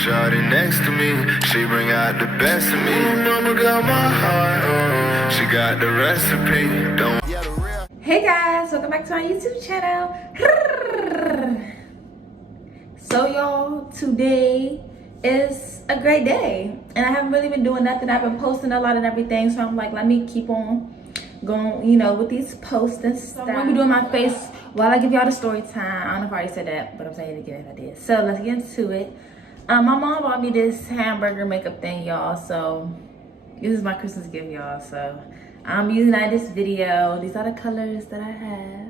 Shawty next to me, she bring out the best of me. Mama got my heart, oh, she got the recipe. Don't. Hey guys, welcome back to my YouTube channel. So y'all, today is a great day and I haven't really been doing nothing. I've been posting a lot and everything, so I'm like, let me keep on going, you know, with these posts and stuff. I'm gonna be doing my face while I give y'all the story time. I don't know if I already said that, but I'm saying it again if I did. So let's get into it. My mom bought me this hamburger makeup thing, y'all, so this is my Christmas gift, y'all. So I'm using that in this video. These are the colors that I have.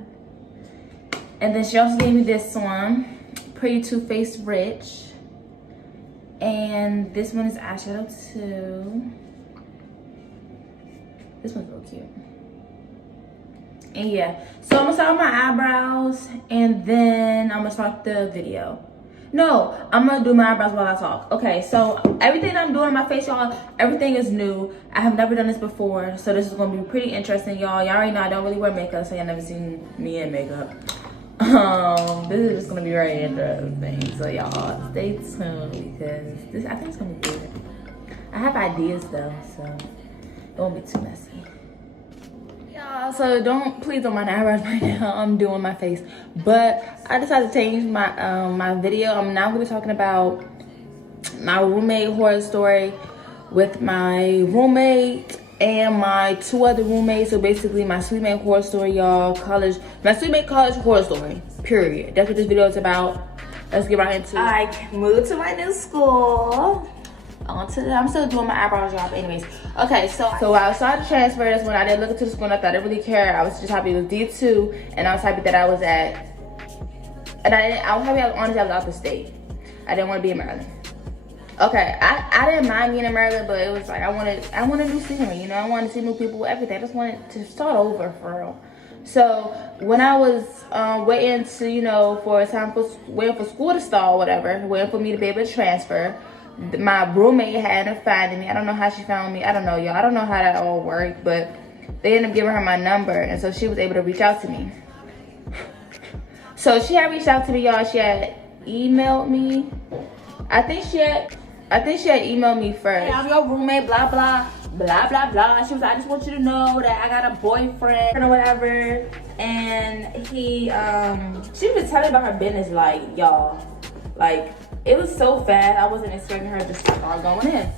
And then she also gave me this one, Pretty Too Faced Rich. And this one is eyeshadow too. This one's real cute. And yeah, so I'm gonna start with my eyebrows and then I'm gonna start the video. No, I'm gonna do my eyebrows while I talk. Okay, so everything I'm doing on my face, y'all, everything is new. I have never done this before, so this is gonna be pretty interesting, y'all. Y'all already know I don't really wear makeup, so y'all never seen me in makeup. This is just gonna be very interesting. So y'all, stay tuned because this, I think it's gonna be good. I have ideas though, so it won't be too messy. Y'all, so please don't mind the eyebrows right now. I'm doing my face, but I decided to change my my video. I'm now gonna be talking about my roommate horror story with my roommate and my two other roommates. So basically my sweet mate horror story, y'all, my sweet mate college horror story, period. That's what this video is about. Let's get right into it. I moved to my new school. I'm still doing my eyebrows, y'all, but anyways. Okay, so I started to transfer this when I didn't look into the school and I thought I didn't really care. I was just happy it was D2 and I was happy that I was at, and I was happy, honestly, I was out the state. I didn't want to be in Maryland. Okay, I didn't mind being in Maryland, but it was like I wanted new scenery, you know. I wanted to see new people, everything. I just wanted to start over for real. So when I was waiting to, you know, waiting for school to start or whatever, waiting for me to be able to transfer, my roommate had ended up finding me. I don't know how she found me. I don't know, y'all. I don't know how that all worked, but they ended up giving her my number, and so she was able to reach out to me. So she had reached out to me, y'all. She had emailed me. I think she had emailed me first. Hey, I'm your roommate, blah, blah, blah, blah, blah. She was like, I just want you to know that I got a boyfriend or whatever. And she was telling me about her business, like, y'all. Like, it was so fast. I wasn't expecting her to start going in.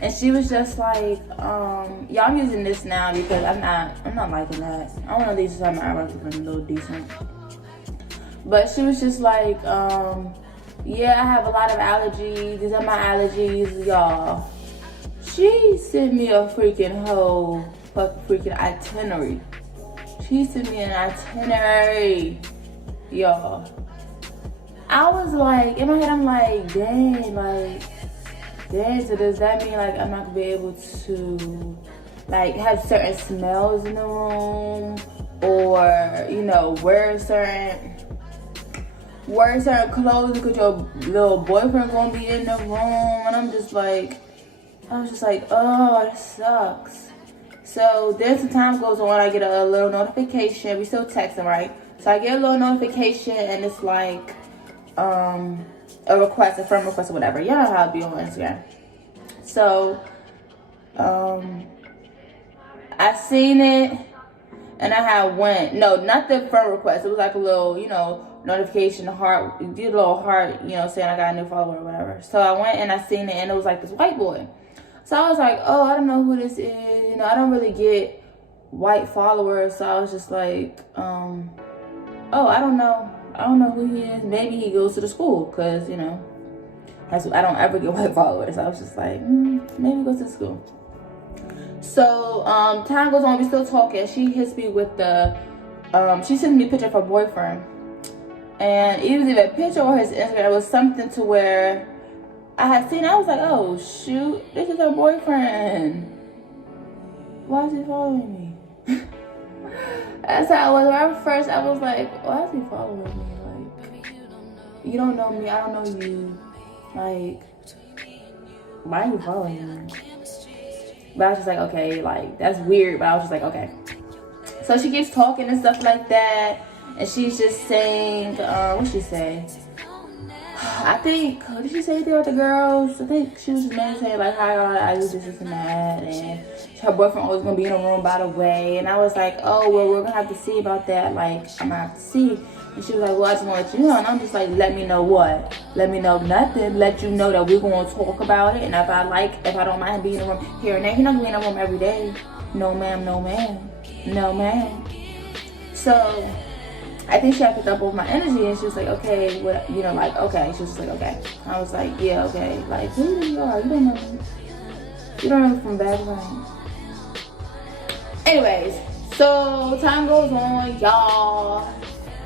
And she was just like, yeah, I'm using this now because I'm not liking that. I want to at least have my eyebrows looking a little decent. But she was just like, yeah, I have a lot of allergies. These are my allergies, y'all. She sent me a freaking itinerary. She sent me an itinerary, y'all. I was like, in my head, I'm like, dang, so does that mean like I'm not gonna be able to like have certain smells in the room, or, you know, wear certain clothes because your little boyfriend gonna be in the room? And I was just like, oh, that sucks. So then some time goes on, I get a little notification. We still texting, right? So I get a little notification and it's like a friend request or whatever. Y'all know how it be on Instagram. So I seen it and I had went, no, not the friend request. It was like a little, you know, notification, heart, did a little heart, you know, saying I got a new follower or whatever. So I went and I seen it and it was like this white boy. So I was like, oh, I don't know who this is. You know, I don't really get white followers. So I was just like, oh, I don't know who he is. Maybe he goes to the school because, you know, I don't ever get white followers. So I was just like, maybe he goes to the school. So time goes on, we still talking. She hits me with she sends me a picture of her boyfriend. And it was either a picture or his Instagram. It was something to where I had seen, I was like, oh shoot, this is her boyfriend. Why is he following me? That's how I was. At first I was like, why is he following me? Like, you don't know me, I don't know you. Like, why are you following me? But I was just like, okay, like, that's weird. But I was just like, okay. So she keeps talking and stuff like that. And she's just saying, what she say? I think, did she say anything with the girls? I think she was just mainly saying like, hi, I do this and that, and her boyfriend always gonna be in the room by the way. And I was like, oh, well, we're gonna have to see about that. Like, I'm gonna have to see. And she was like, well, I just want to let you know. And I'm just like, let me know what? Let me know nothing. Let you know that we're gonna talk about it. And if I don't mind being in the room here and there, you're not gonna be in the room every day. No, ma'am, no, ma'am. No, ma'am. So I think she had picked up with my energy, and she was like, okay, what, you know, like, okay. She was just like, okay. I was like, yeah, okay. Like, who do you are? You don't know me. You don't know me from background. Anyways, so time goes on, y'all,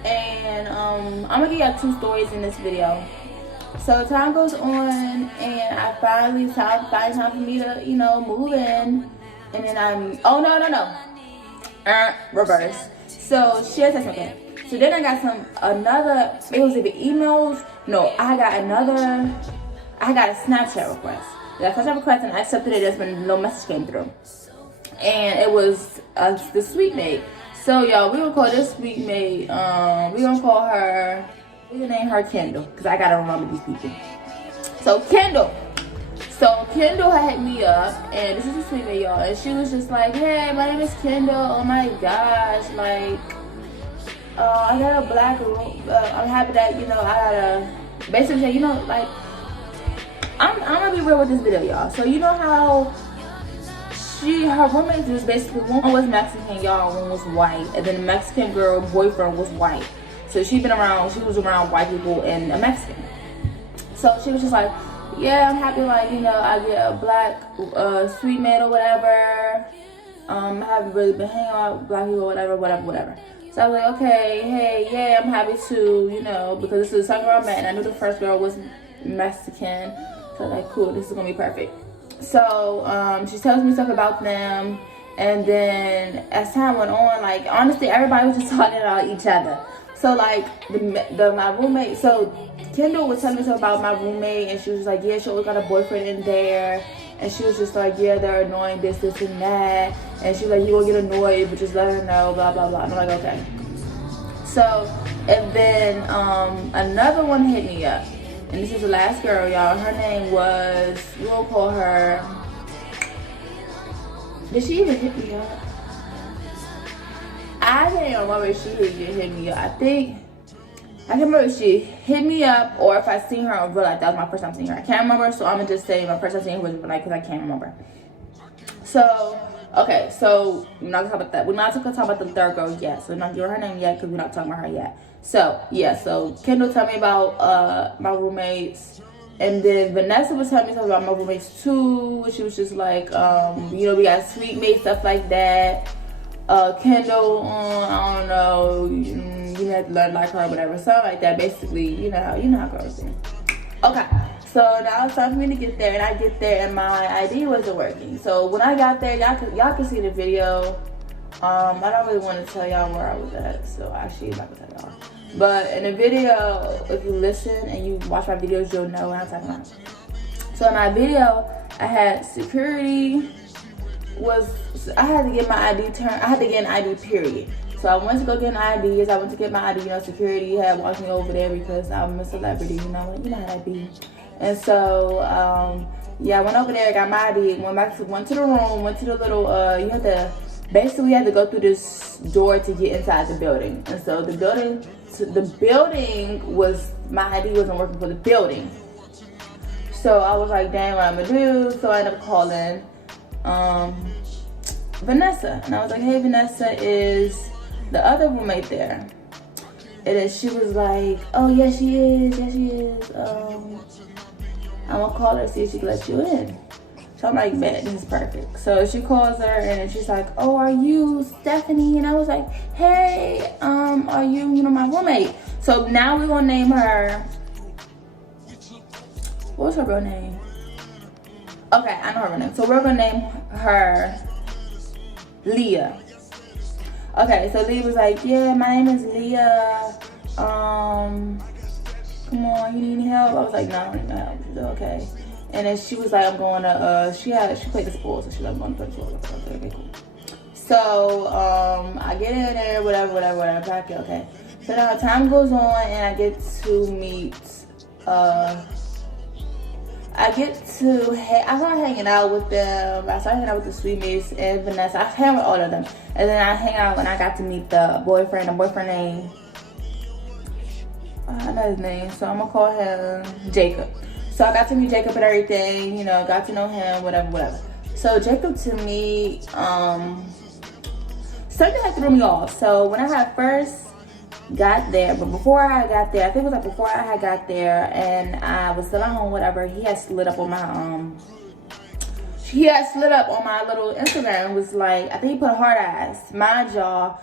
and I'm gonna give y'all 2 stories in this video. So time goes on, and I finally find time for me to, you know, move in, and then reverse. So she had texted me. So then I got it was either emails. No, I got a Snapchat request. I got a Snapchat request and I accepted it. There's been no message came through. And it was the sweet maid. So y'all, we gonna call this sweet maid, we gonna name her Kendall, because I gotta remember these people. So Kendall had hit me up, and this is the sweet maid, y'all, and she was just like, hey, my name is Kendall, oh my gosh, like, I got a black room. I'm happy that, you know, I got a, basically say, you know, like, I'm gonna be real with this video, y'all. So you know how her roommate was basically, one was Mexican, y'all, one was white, and then the Mexican girl boyfriend was white. So she was around white people and a Mexican. So she was just like, yeah, I'm happy, like, you know, I get a black sweet maid or whatever. I haven't really been hanging out with black people, whatever. So I was like, okay, hey, yeah, I'm happy to, you know, because this is the second girl I met, and I knew the first girl was Mexican. So I was like, cool, this is gonna be perfect. So she tells me stuff about them, and then as time went on, like, honestly, everybody was just talking about each other. So like my roommate, so Kendall was telling me stuff about my roommate, and she was like, yeah, she always got a boyfriend in there. And she was just like, yeah, they're annoying, this and that. And she was like, you gonna get annoyed, but just let her know, blah, blah, blah. And I'm like, okay. So, and then another one hit me up. And this is the last girl, y'all. Her name was, we'll call her, did she even hit me up? I can't even remember if she hit me up. I can't remember if she hit me up or if I seen her in real life. That was my first time seeing her. I can't remember, so I'm gonna just say my first time seeing her was in real life because I can't remember. So, okay, so we're not talking about that. We're not gonna talk about the third girl yet. So we're not giving her name yet because we're not talking about her yet. So, yeah, so Kendall told me about my roommates. And then Vanessa was telling me something about my roommates too. She was just like, you know, we got sweet mates, stuff like that. Kendall, I don't know, you have to learn like her, whatever, something like that. Basically, you know how girls do. Okay, so now it's time for me to get there, and I get there, and my ID wasn't working. So when I got there, y'all can see the video. I don't really want to tell y'all where I was at, so actually I'm not gonna tell y'all. But in the video, if you listen and you watch my videos, you'll know what I'm talking about. So in my video, I had security. I had to get my ID I had to get an ID, period. So I went to go get an ID. As I went to get my ID, you know, security had walked me over there because I'm a celebrity, you know how that be. And so, yeah, I went over there, got my ID, went to the room, went to the little, you had to go through this door to get inside the building. And so the building was, my ID wasn't working for the building. So I was like, dang, what I'm gonna do? So I ended up calling Vanessa, and I was like, hey, Vanessa, is the other roommate there? And then she was like, oh, yes, she is, I'm gonna call her, see if she can let you in. So I'm like, man, this is perfect. So she calls her, and then she's like, oh, are you Stephanie? And I was like, hey, are you, my roommate? So now we're gonna name her, what's her real name? Okay, I know her real name. So we're gonna name her Leah. Okay, so Leah was like, yeah, my name is Leah. Come on, you need any help? I was like, no, I don't need no help. She's like, okay. And then she was like, I'm going to, she played the sports, so she's like, I'm going to play the sports. Okay, cool. So, I get in there, whatever, back, okay. So now time goes on, and I get to meet I started hanging out with them. I started hanging out with the Sweet Miss and Vanessa. I hang with all of them. And then I hang out when I got to meet the boyfriend name, I know his name, so I'm gonna call him Jacob. So I got to meet Jacob and everything, you know, got to know him, whatever. So Jacob to me, something that threw me off. So when I had first got there, but before I got there, I think it was like before I had got there and I was still at home, whatever, he had slid up on my little Instagram. It was like, I think he put a hard ass. Mind y'all,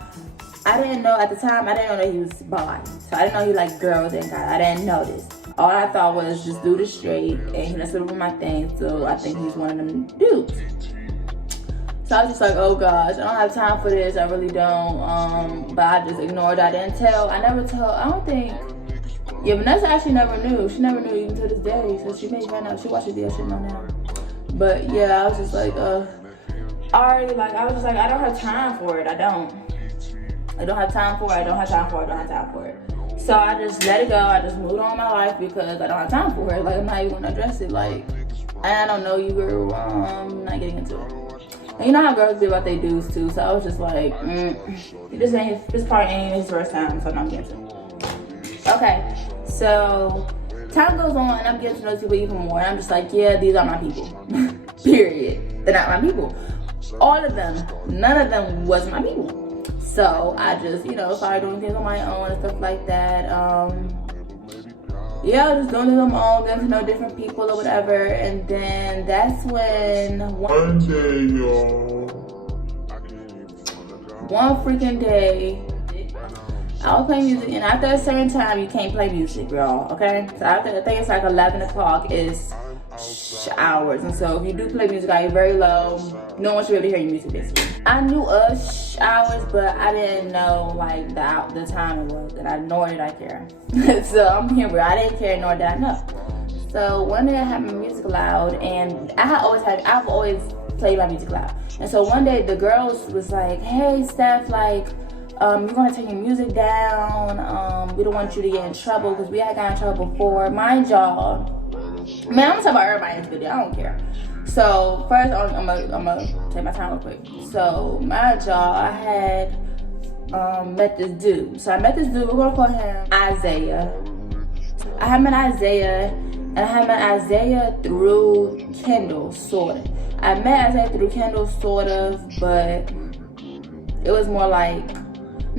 I didn't know at the time, I didn't know that he was bi. So I didn't know he liked girls and guys. I didn't know this. All I thought was just dude is straight and he done slid up on my thing, so I think he's one of them dudes. So I was just like, oh gosh, I don't have time for this, I really don't. But I just ignored it. I don't think, Vanessa actually never knew. She never knew even to this day. So she may find out, she watches video, she know now. But yeah, I was just like, I was just like, I don't have time for it, I don't have time for it. So I just let it go, I just moved on with my life because I don't have time for it. Like, I'm not even gonna address it. Like, I don't know you, girl, I'm not getting into it. And you know how girls do what they do too, so I was just like, this part ain't his first time, so I'm not getting to it. Okay, so time goes on and I'm getting to know people even more. And I'm just like, yeah, these are my people. Period. They're not my people. All of them, none of them was my people. So I just, started doing things on my own and stuff like that. Just doing things on my own, getting to know different people or whatever. And then that's when one freaking day, I was playing music, and after a certain time, you can't play music, y'all, okay? So after, I think it's like 11 o'clock is hours, and so if you do play music, you're very low. No one should be able to hear your music, basically. I knew hours, but I didn't know like the time it was, and nor did I care. So I'm here where I didn't care, nor did I know. So one day I had my music loud, and I've always played my music loud. And so one day the girls was like, hey Steph, like, you're gonna take your music down. We don't want you to get in trouble because we had got in trouble before. Mind y'all, man, I'm gonna talk about everybody in this video. I don't care. So first, I'm gonna take my time real quick. So mind y'all, I had met this dude. So I met this dude. We're gonna call him Isaiah. I had met Isaiah, and I had met Isaiah through Kendall, sort of. I met Isaiah through Kendall, sort of, but it was more like,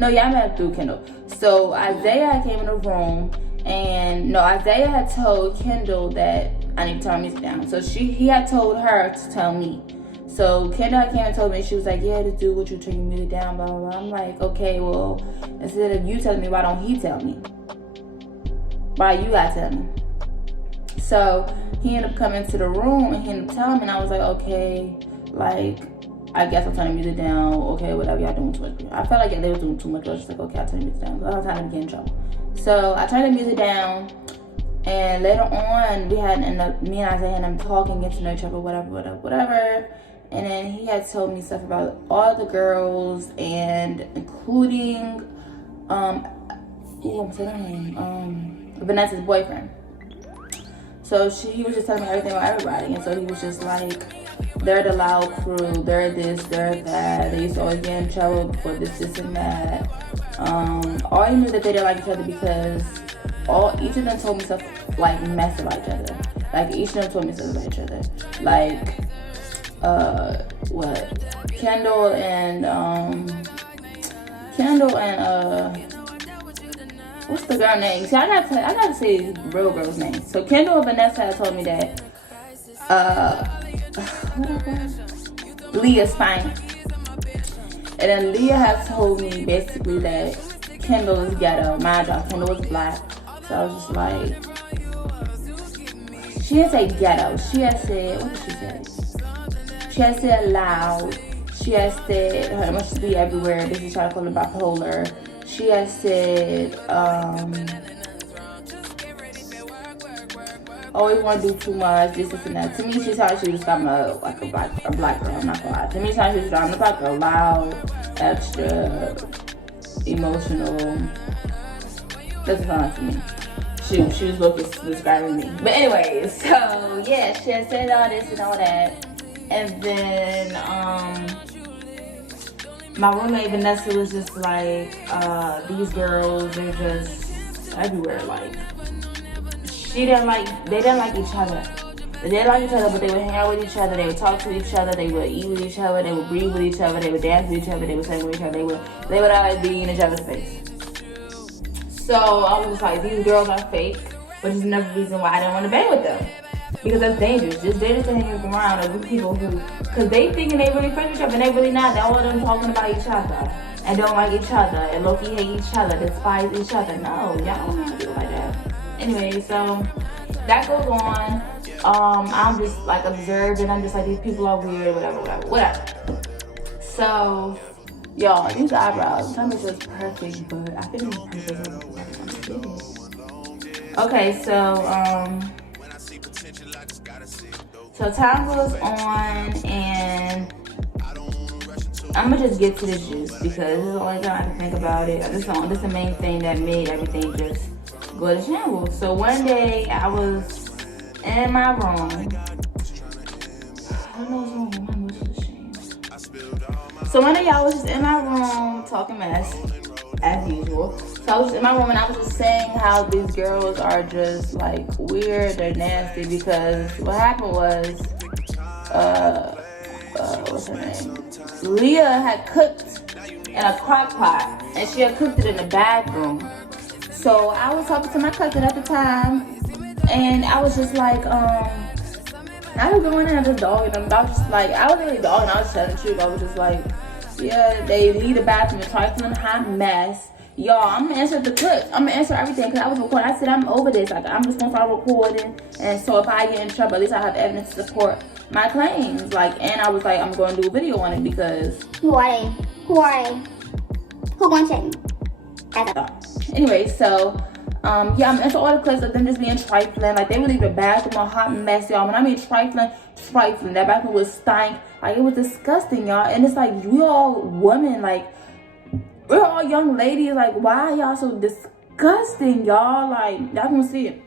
I met through Kendall. So Isaiah came in the room, and Isaiah had told Kendall that I need to turn my music down. So he had told her to tell me. So Kendall came and told me, she was like, yeah, this dude, what you turn your music down, blah, blah, blah. I'm like, okay, well, instead of you telling me, why don't he tell me? Why you gotta tell me? So he ended up coming to the room and he ended up telling me, and I was like, okay, like, I guess I'll turn the music down. Okay, whatever, y'all doing too much. I felt like they were doing too much. I was just like, okay, I'll turn the music down. I was trying to get in trouble. So I turned the music down, and later on, me and Isaiah and him talking, getting to know each other, whatever. And then he had told me stuff about all the girls, and including, Vanessa's boyfriend. So he was just telling me everything about everybody, and so he was just like, they're the loud crew, they're this, they're that, they used to always get in trouble for this and that. All he knew that they didn't like each other because each of them told me stuff like mess about each other. Like each of them told me stuff about each other. Like Kendall and what's the girl name? See, I gotta say these real girls' names. So Kendall and Vanessa had told me that Leah's fine. And then Leah had told me basically that Kendall is ghetto. Mind y'all, Kendall was black. So I was just like, she didn't say ghetto. She had said, what did she say? She had said loud. She had said her emotions be everywhere. This is trying to call her bipolar. She had said, always want to do too much, this and that. To me, she thought she was talking about like a black girl. I'm not gonna lie. To me, she thought she was talking about a loud, extra, emotional. That's fine to me. Shoot, she was looking describing me. But anyways, so yeah, she had said all this and all that. And then my roommate Vanessa was just like, these girls, they're just everywhere. Like, they didn't like each other. They didn't like each other, but they would hang out with each other, they would talk to each other, they would eat with each other, they would breathe with each other, they would dance with each other, they would sing with each other, they would always be in each other's face. So I was just like, these girls are fake, which is another reason why I didn't want to bang with them. Because that's dangerous. It's dangerous to hang around a group of people who, because they thinking they really friends with each other, and they really not. They're all of them talking about each other, and don't like each other, and low-key hate each other, despise each other. No, y'all don't have to do it like that. Anyway, so that goes on. I'm just like observing. I'm just like, these people are weird, whatever. So, y'all, these eyebrows, some is just perfect, but I think it's perfect. Okay, so time goes on, and I'm gonna just get to the juice because this is the only time I can think about it. This is the main thing that made everything just go to shambles. So one day I was in my room. I don't know what's wrong with my nose is ashamed. So one day I was just in my room talking mess, as usual. So I was in my room and I was just saying how these girls are just like weird, they're nasty, because what happened was, what's her name? Leah had cooked in a crock pot and she had cooked it in the bathroom. So I was talking to my cousin at the time, and I was just like, I was going in and just dogging them. I was just like, I was really dogging, I was telling the truth. I was just like, yeah, they leave the bathroom, a trifling hot mess. Y'all, I'm gonna answer the clips. I'm gonna answer everything because I was recording. I said I'm over this. Like, I'm just gonna start recording, and so if I get in trouble, at least I have evidence to support my claims. Like, and I was like, I'm gonna do a video on it because who are they? Who gonna check me? Anyway, so yeah, I'm gonna answer all the clips of them just being trifling. Like, they would leave the bathroom a hot mess, y'all. When I mean trifling, that bathroom was stank. Like, it was disgusting, y'all. And it's like, we all women, like, we're all young ladies. Like, why are y'all so disgusting, y'all? Like, y'all gonna see it.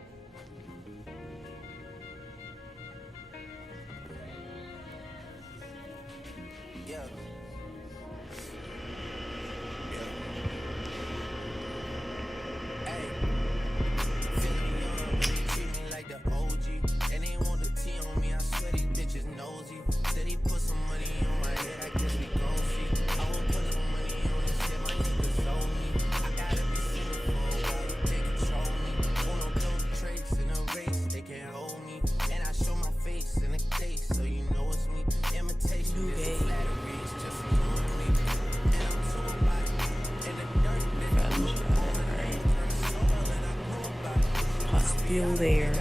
Still there.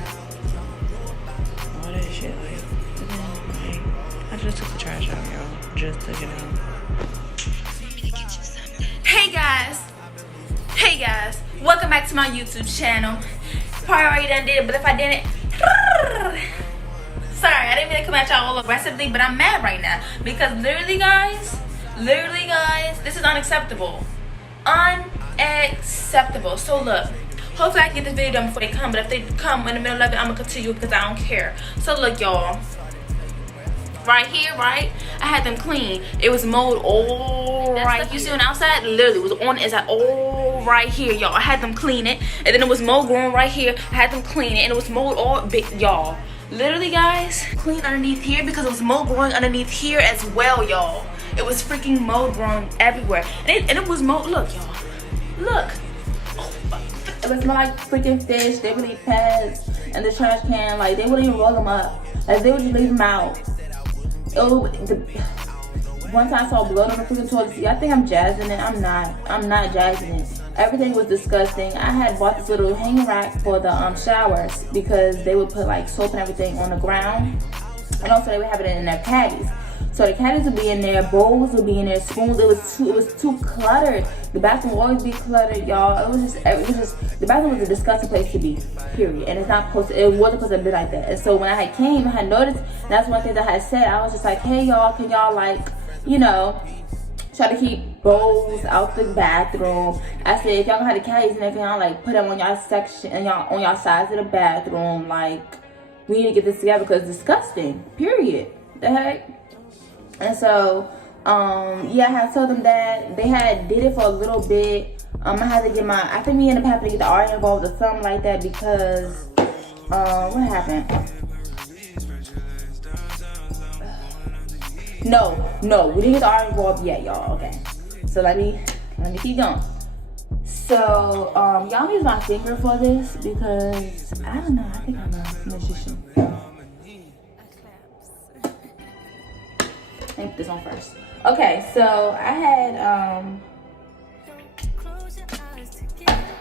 All that shit, like, I just took the trash out, y'all. Just took it out. Hey guys, welcome back to my YouTube channel. Probably already done did it, but if I didn't, sorry, I didn't mean to come at y'all all aggressively, but I'm mad right now because literally guys, this is unacceptable. Unacceptable. So look, hopefully I can get this video done before they come, but if they come in the middle of it, I'm gonna continue because I don't care. So look, y'all, right here, right, I had them clean. It was mowed all right. You see on the outside, literally was on the inside, all right here, y'all. I had them clean it, and then it was mowed growing right here. I had them clean it, and it was mowed all big, y'all. Literally, guys, clean underneath here because it was mold growing underneath here as well, y'all. It was freaking mold growing everywhere, and it was mold. Look, y'all, look. It would smell like freaking fish. They would eat pads in the trash can. Like, they wouldn't even roll them up. Like, they would just leave them out. One time I saw blood on the freaking toilet seat. I think I'm jazzing it. I'm not jazzing it. Everything was disgusting. I had bought this little hang rack for the showers because they would put like soap and everything on the ground, and also they would have it in their caddies. So the caddies would be in there, bowls would be in there, spoons. It was too cluttered. The bathroom would always be cluttered, y'all. It was just the bathroom was a disgusting place to be, period. And it wasn't supposed to be like that. And so when I had noticed, that's one thing that I had said. I was just like, hey y'all, can y'all, like, you know, try to keep bowls out the bathroom. I said, if y'all gonna have the caddies and if y'all like put them on y'all section and y'all on y'all sides of the bathroom, like we need to get this together because it's disgusting. Period. The heck. And so, yeah, I had told them that they had did it for a little bit. I had to get I think we ended up having to get the art involved or something like that because, what happened? No, we didn't get the art involved yet, y'all. Okay, so let me keep going. So, y'all use my finger for this because I don't know. I think I'm a magician. Let me put this on first. Okay, so I had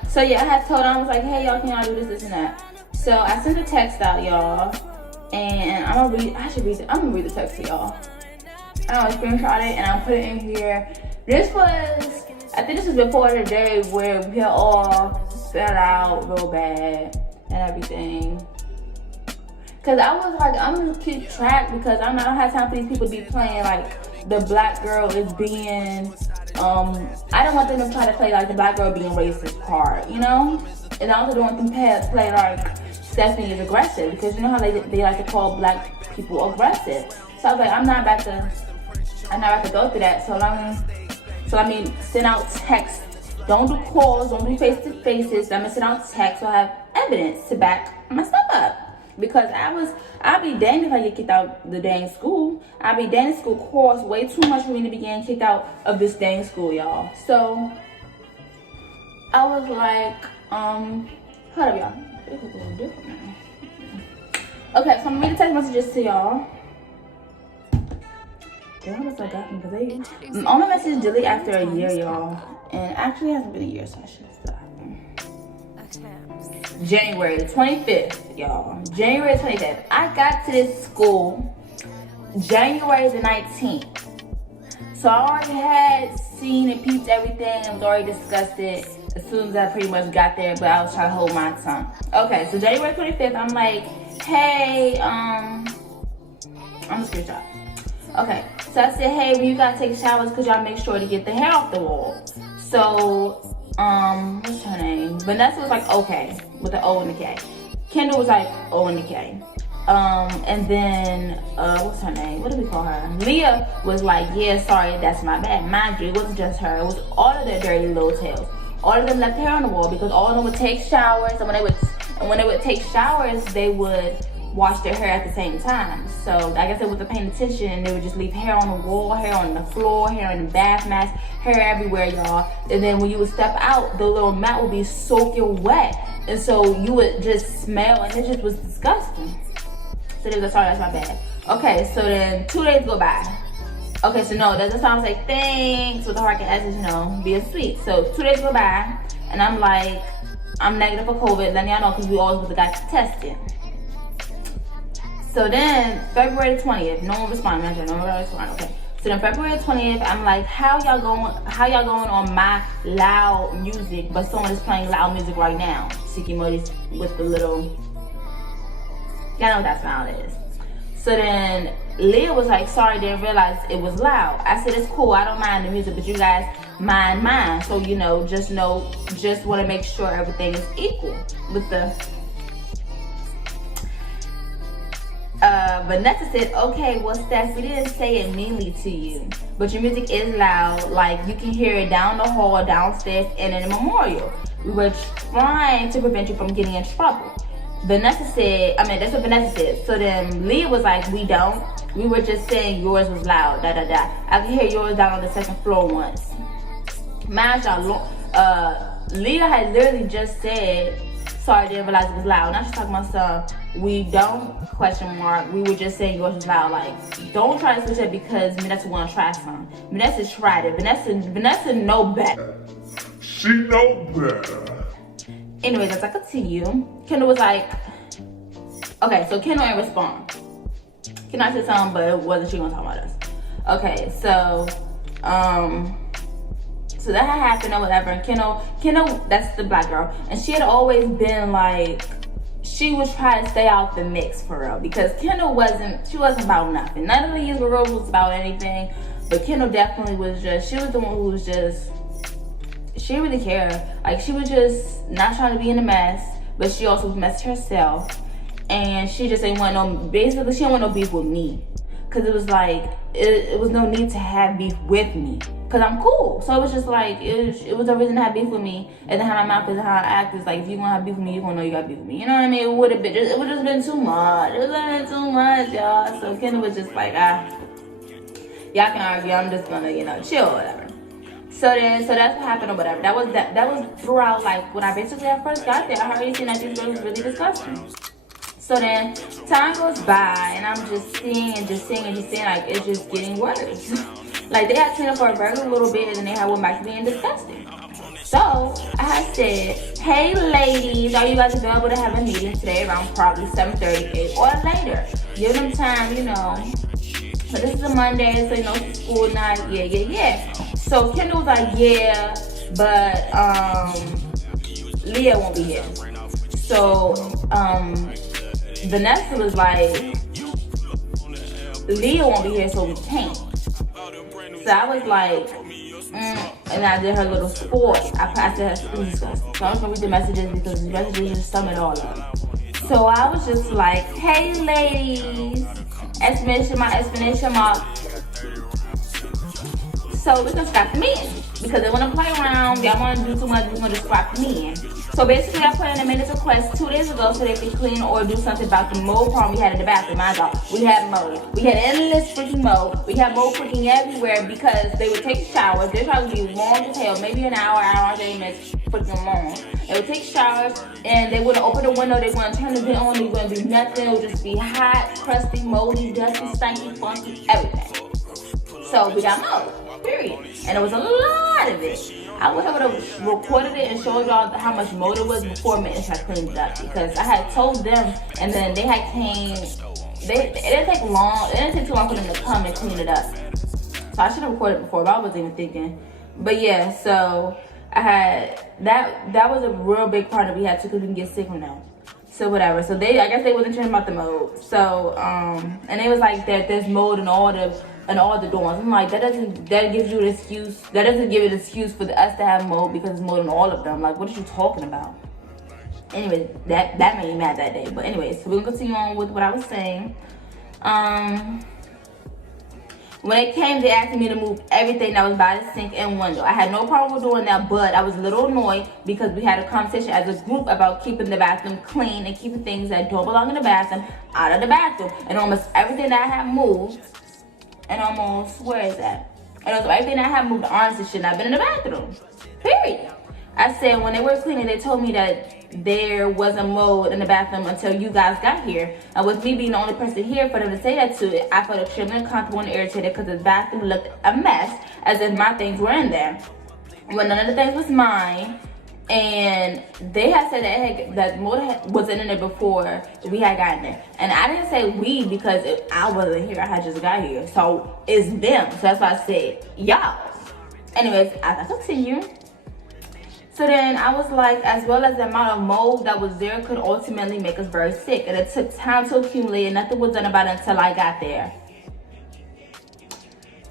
so yeah, I had told them, I was like, hey y'all, can y'all do this and that. So I sent a text out, y'all, and I'm gonna read the text to y'all. I screenshot it and I'll put it in here. This was, I think this was before the day where we all fell out real bad and everything. Cause I was like, I'm gonna keep track because I don't have time for these people to be playing like the black girl is being, I don't want them to try to play like the black girl being racist card, you know? And I also don't want them to play like Stephanie is aggressive because you know how they like to call black people aggressive. So I was like, I'm not about to go through that. So let me send out text. Don't do calls, don't do face-to-faces. I'm gonna send out text so I have evidence to back my stuff up. Because I'd be danged if I get kicked out the dang school. I'd be dang school costs way too much for me to be getting kicked out of this dang school, y'all. So I was like, hold up, y'all. This is a little different now. Okay, so I'm gonna read the text messages to y'all. They almost like got me because all my messages delete after a year, y'all. And actually it hasn't been a year, so I should stop. January the 25th, y'all. January the 25th. I got to this school January the 19th. So I already had seen and peeped everything and was already discussed it as soon as I pretty much got there, but I was trying to hold my tongue. Okay, so January 25th, I'm like, hey, I'm a screenshot. Okay, so I said, hey, when you guys take showers, could y'all make sure to get the hair off the wall? So, what's her name? Vanessa was like, okay, with the O and the K. Kendall was like, O and the K. And then, what's her name? What do we call her? Leah was like, yeah, sorry, that's my bad. Mind you, it wasn't just her. It was all of their dirty little tails. All of them left hair on the wall because all of them would take showers. And when they would take showers, they would wash their hair at the same time. So I guess they wasn't paying attention and they would just leave hair on the wall, hair on the floor, hair in the bath mats, hair everywhere, y'all. And then when you would step out, the little mat would be soaking wet. And so you would just smell and it just was disgusting. So they was like, sorry, that's my bad. Okay, so then 2 days go by. Okay, so no, that's the time I was like, thanks, with the heart and essence, you know, being sweet. So 2 days go by and I'm like, I'm negative for COVID, letting y'all know because we always would have got tested. So then February 20th, no one responded. No one responded. Okay. So then February 20th, I'm like, how y'all going on my loud music, but someone is playing loud music right now? Siki emojis with the little, y'all know what that sound is. So then Leah was like, sorry, didn't realize it was loud. I said, it's cool, I don't mind the music, but you guys mind mine. So, you know, just want to make sure everything is equal with the, Vanessa said, okay, well, Steph, we didn't say it meanly to you, but your music is loud, like you can hear it down the hall, downstairs, and in the memorial. We were trying to prevent you from getting in trouble. Vanessa said, that's what Vanessa said. So then Leah was like, we don't. We were just saying yours was loud, da da da. I could hear yours down on the second floor once. Mind y'all, Leah had literally just said, sorry, I didn't realize it was loud. Now she's talking about some, we don't, question mark. We were just saying yours was loud. Like, don't try to switch it because Vanessa want to try some. Vanessa tried it. Vanessa know better. She know better. Anyways, as I continue, Kendall was like, okay, so Kendall ain't respond. Kendall said something, but it wasn't she gonna talk about us. Okay, so that had happened or whatever. And Kendall, that's the black girl, and she had always been like, she was trying to stay out the mix for real because Kendall wasn't about nothing. None of these were rules about anything. But Kendall definitely was just, she was the one who was just, she didn't really care. Like, she was just not trying to be in a mess, but she also was messing herself. And she just didn't want no, basically, she didn't want no beef with me. Cause it was like, it was no need to have beef with me. Cause I'm cool. So it was just like, it was no reason to have beef with me. And then how my mouth is, how I act is like, if you gonna have beef with me, you gonna know you got beef with me. You know what I mean? It would have just been too much. It would have been too much, y'all. So Kendall was just like, y'all can argue. I'm just gonna, chill or whatever. So that's what happened or whatever. That was throughout, like, when I basically at first got there. I heard you saying that this girl was really disgusting. So then time goes by and I'm just seeing, like, it's just getting worse. Like, they had cleaned up for a very little bit and then they had went back to being disgusting. So I had said, hey ladies, are you guys available to have a meeting today around probably 7:30 or later? Give them time, But this is a Monday, so it's school night. Yeah. So Kendall was like, yeah, but Leah won't be here. So Vanessa was like, Leah won't be here, so we can't. So I was like, and I did her little sport. I passed her screen stuff. So I was gonna read the messages because the messages just sum it all up. So I was just like, hey ladies, exclamation mark. So we're gonna scrap the men because they wanna play around. Y'all wanna do too much. We're gonna just scrap the men. So basically, I put in a minute's request 2 days ago so they could clean or do something about the mold problem we had in the bathroom. My God, we had mold. We had endless freaking mold. We had mold freaking everywhere because they would take showers. They'd probably be long as hell, maybe an hour, 30 minutes, freaking long. They would take showers and they wouldn't open the window. They wouldn't turn the vent on. They wouldn't do nothing. It would just be hot, crusty, moldy, dusty, stanky, funky, everything. So we got mold, period. And it was a lot of it. I wish I would have recorded it and showed y'all how much mold it was before Maintenance had cleaned it up, because I had told them and then they had came, it didn't take too long for them to come and clean it up. So I should have recorded it before, but I wasn't even thinking. But yeah, so I had, that was a real big part that we had to, because we can get sick from that. So whatever, so I guess they wasn't talking about the mold. So, and it was like that there's mold in all the dorms. I'm like, that doesn't give you an excuse. That doesn't give it an excuse for us to have mold because it's mold in all of them. Like, what are you talking about? Anyway, that made me mad that day. But anyways, so we're gonna continue on with what I was saying. When it came, they asked me to move everything that was by the sink and window. I had no problem with doing that, but I was a little annoyed because we had a conversation as a group about keeping the bathroom clean and keeping things that don't belong in the bathroom out of the bathroom. And almost everything that I had moved, and almost, where is that? And almost everything that I had moved, honestly, should not have been in the bathroom. Period. I said when they were cleaning, they told me that there wasn't mold in the bathroom until you guys got here. And with me being the only person here for them to say that to, I felt extremely uncomfortable and irritated because the bathroom looked a mess, as if my things were in there, when none of the things was mine. And they had said that mold wasn't in there before we had gotten there. And I didn't say we because I wasn't here. I had just got here. So it's them. So that's why I said y'all. Anyways, as I continue. So then I was like, as well as the amount of mold that was there could ultimately make us very sick. And it took time to accumulate and nothing was done about it until I got there.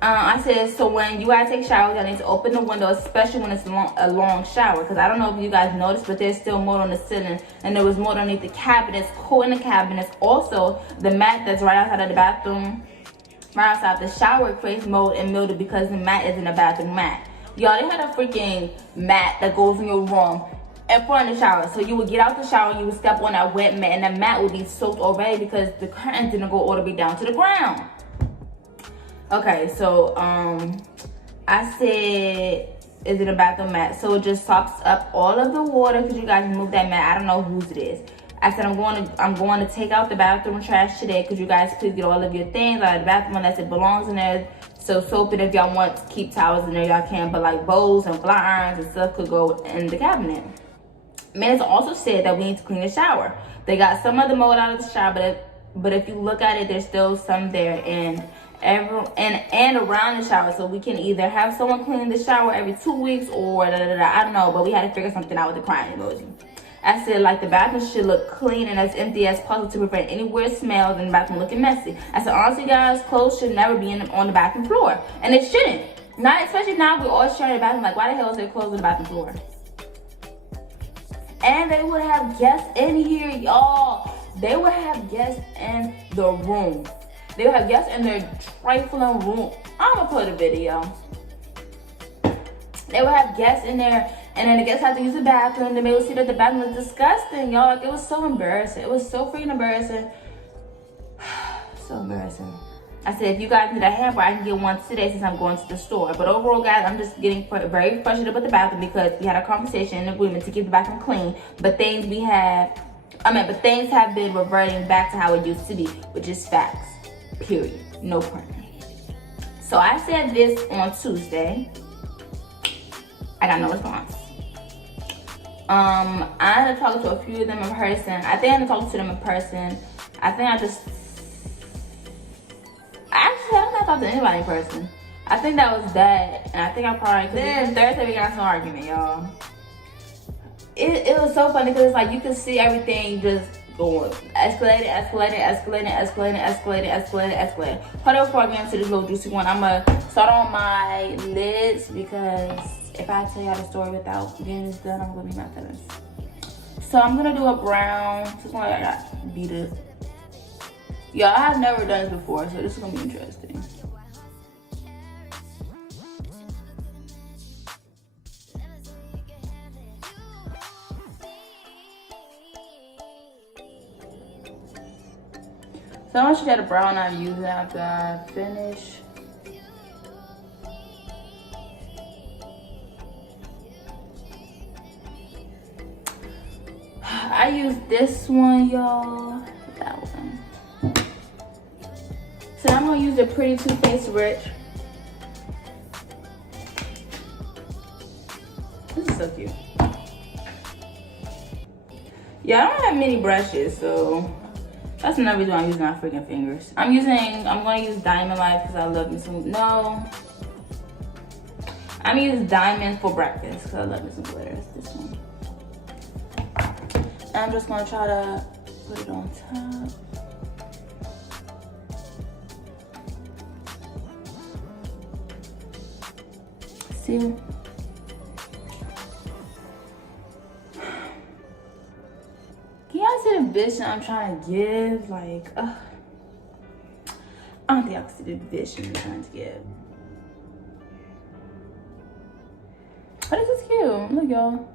I said, so when you guys take showers, I need to open the window, especially when it's a long shower. Because I don't know if you guys noticed, but there's still mold on the ceiling. And there was mold underneath the cabinets, cool in the cabinets. Also, the mat that's right outside of the bathroom, right outside the shower, creates mold and mildew because the mat isn't a bathroom mat. Y'all, they had a freaking mat that goes in your room in front of the shower. So you would get out the shower and you would step on that wet mat and the mat would be soaked already because the curtains didn't go all the way down to the ground. Okay, so I said, is it a bathroom mat? So it just soaks up all of the water because you guys moved that mat. I don't know whose it is. I said I'm going to take out the bathroom trash today because you guys please get all of your things out of the bathroom unless it belongs in there. So soap it if y'all want to keep towels in there, y'all can. But like bowls and flat irons and stuff could go in the cabinet. Mans also said that we need to clean the shower. They got some of the mold out of the shower, but if you look at it, there's still some there and around the shower. So we can either have someone clean the shower every 2 weeks or I don't know. But we had to figure something out with the crying emoji. I said, like, the bathroom should look clean and as empty as possible to prevent any weird smells and the bathroom looking messy. I said, honestly, guys, clothes should never be on the bathroom floor. And it shouldn't. Not, especially now we're always sharing the bathroom. Like, why the hell is there clothes on the bathroom floor? And they would have guests in here, y'all. They would have guests in the room. They would have guests in their trifling room. I'm gonna put a video. They would have guests in there, and then the guests had to use the bathroom. Then they would see that the bathroom was disgusting, y'all. Like, it was so embarrassing. It was so freaking embarrassing. So embarrassing. I said, if you guys need a hamper, I can get one today since I'm going to the store. But overall, guys, I'm just getting very frustrated with the bathroom because we had a conversation in agreement to keep the bathroom clean. But things have been reverting back to how it used to be, which is facts. Period. No printing. So I said this on Tuesday. I got no response. I had to talk to a few of them in person. I think I had to talk to them in person. Actually, I don't talk to anybody in person. I think that was that. And I think I probably, then Thursday we got some argument, y'all. It was so funny because it's like you could see everything just going, escalating. Hold on before I get into this little juicy one. I'm gonna start on my lids because if I tell y'all the story without getting this done, I'm gonna be mad at this. So I'm gonna do a brown. Just like I got beat up. Y'all, I have never done this before, so this is gonna be interesting. So I want you to get a brown I'm using after I finish. I use this one, y'all. That one. So I'm gonna use the Pretty Too Faced Rich. This is so cute. Yeah, I don't have many brushes, so that's another reason why I'm using my freaking fingers. I'm gonna use Diamond Life because I love me some, no. I'm gonna use Diamond for breakfast because I love me some glitter. It's this one. And I'm just gonna try to put it on top. See? Can y'all see the vision I'm trying to give? Like, I don't think y'all can see the vision I'm trying to give. But this is cute. Look, y'all.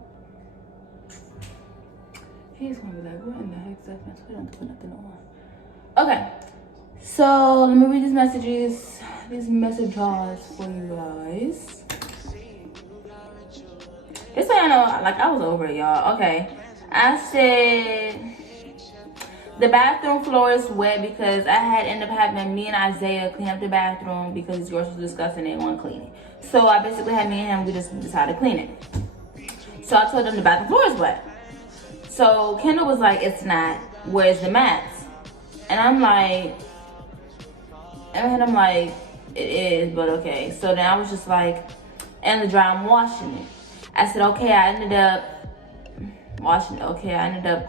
He's gonna be like, what in the heck is that? We don't put nothing on. Okay. So, let me read these messages for you guys. Just so y'all know, like, I was over it, y'all. Okay. I said the bathroom floor is wet because I had ended up having me and Isaiah clean up the bathroom because yours was disgusting and they didn't want to clean it. So I basically had me and him, we just decided to clean it. So I told them the bathroom floor is wet. So Kendall was like, it's not, where's the mats? And I'm like, it is, but okay. So then I was just like, and the dry, I'm washing it. I said, okay, I ended up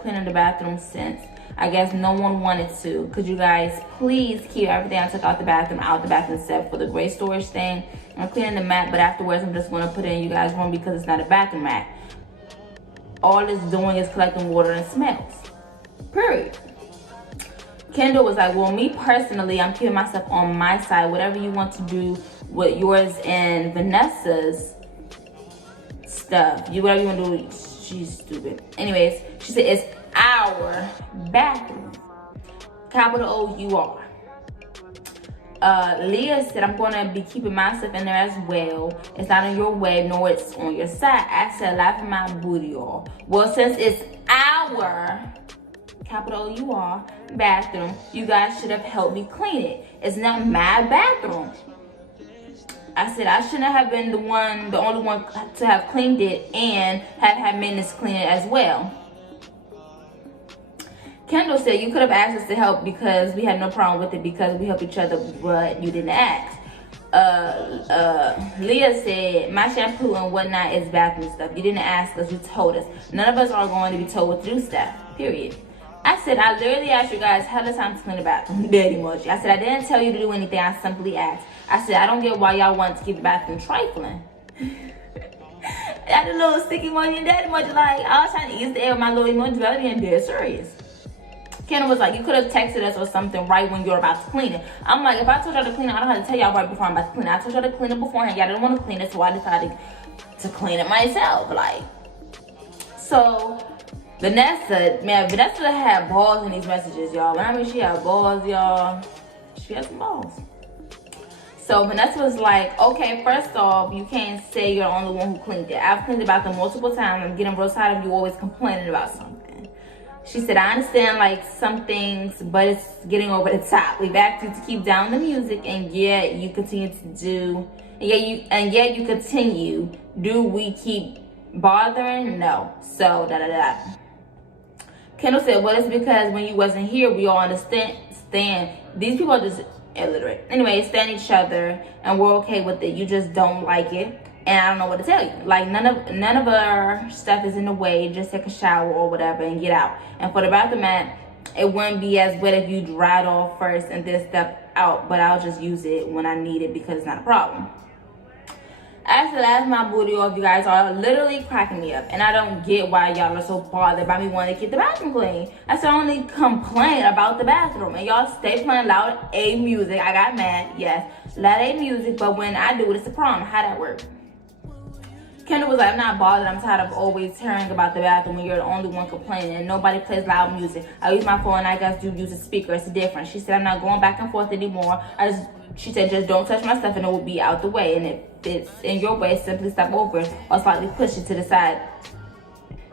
cleaning the bathroom since I guess no one wanted to. Could you guys please keep everything I took out the bathroom except for the gray storage thing? I'm cleaning the mat, but afterwards I'm just gonna put it in you guys' room because it's not a bathroom mat. All it's doing is collecting water and smells. Period. Kendall was like, well, me personally, I'm keeping myself on my side. Whatever you want to do with yours and Vanessa's stuff, whatever you want to do. She's stupid. Anyways, she said it's our bathroom. Capital O-U-R. Leah said, I'm gonna be keeping myself in there as well. It's not on your way, nor it's on your side. I said, laughing my booty, y'all. Well, since it's our, capital O-U-R, bathroom, you guys should have helped me clean it. It's not my bathroom. I said I shouldn't have been the only one to have cleaned it and have had maintenance clean it as well. Kendall said, you could have asked us to help because we had no problem with it because we help each other, but you didn't ask. Leah said, my shampoo and whatnot is bathroom stuff. You didn't ask us, you told us. None of us are going to be told what to do stuff, period. I said, I literally asked you guys how the time to clean the bathroom. Dead emoji. I said, I didn't tell you to do anything. I simply asked. I said, I don't get why y'all want to keep the bathroom trifling. I had a little sticky emoji and that emoji. Like, I was trying to ease the air with my little emoji, but I was being dead serious. Kendall was like, you could have texted us or something right when you're about to clean it. I'm like, if I told y'all to clean it, I don't have to tell y'all right before I'm about to clean it. I told y'all to clean it beforehand. Y'all didn't want to clean it, so I decided to clean it myself. Like, so Vanessa had balls in these messages, y'all. When I mean she had balls, y'all, she had some balls. So Vanessa was like, okay, first off, you can't say you're the only one who cleaned it. I've cleaned about them multiple times. I'm getting real tired of you always complaining about something. She said, I understand like some things, but it's getting over the top. We've asked you to keep down the music, and yet you continue to do, and yet you continue. Do we keep bothering? No. So Kendall said, well, it's because when you wasn't here, we all understand. These people are just illiterate. Anyway, stand each other, and we're okay with it. You just don't like it. And I don't know what to tell you. Like, none of our stuff is in the way. Just take a shower or whatever and get out. And for the bathroom mat, it wouldn't be as wet if you dried off first and then step out. But I'll just use it when I need it because it's not a problem. After that's my booty off, you guys are literally cracking me up. And I don't get why y'all are so bothered by me wanting to get the bathroom clean. I said I only complain about the bathroom. And y'all stay playing loud A music. I got mad, yes. Loud A music, but when I do it, it's a problem. How that work? Kendall was like, I'm not bothered. I'm tired of always hearing about the bathroom when you're the only one complaining and nobody plays loud music. I use my phone and I guess you use a speaker. It's different. She said, I'm not going back and forth anymore. She said, just don't touch my stuff and it will be out the way. And if it's in your way, simply step over it or slightly push it to the side.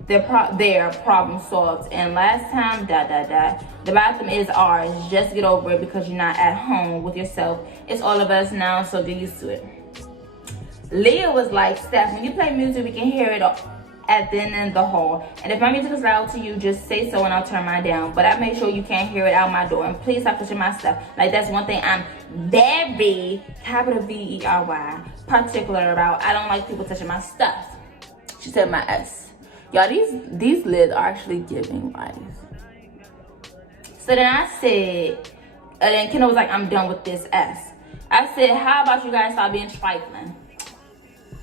Their problem solved. And last time, the bathroom is ours. Just get over it because you're not at home with yourself. It's all of us now, so get used to it. Leah was like, Steph, when you play music, we can hear it at the end of the hall. And if my music is loud to you, just say so and I'll turn mine down. But I make sure you can't hear it out my door. And please stop touching my stuff. Like, that's one thing I'm very, capital V-E-R-Y, particular about. I don't like people touching my stuff. She said my S. Y'all, these lids are actually giving life. So then I said, and then Kendall was like, I'm done with this S. I said, how about you guys stop being trifling?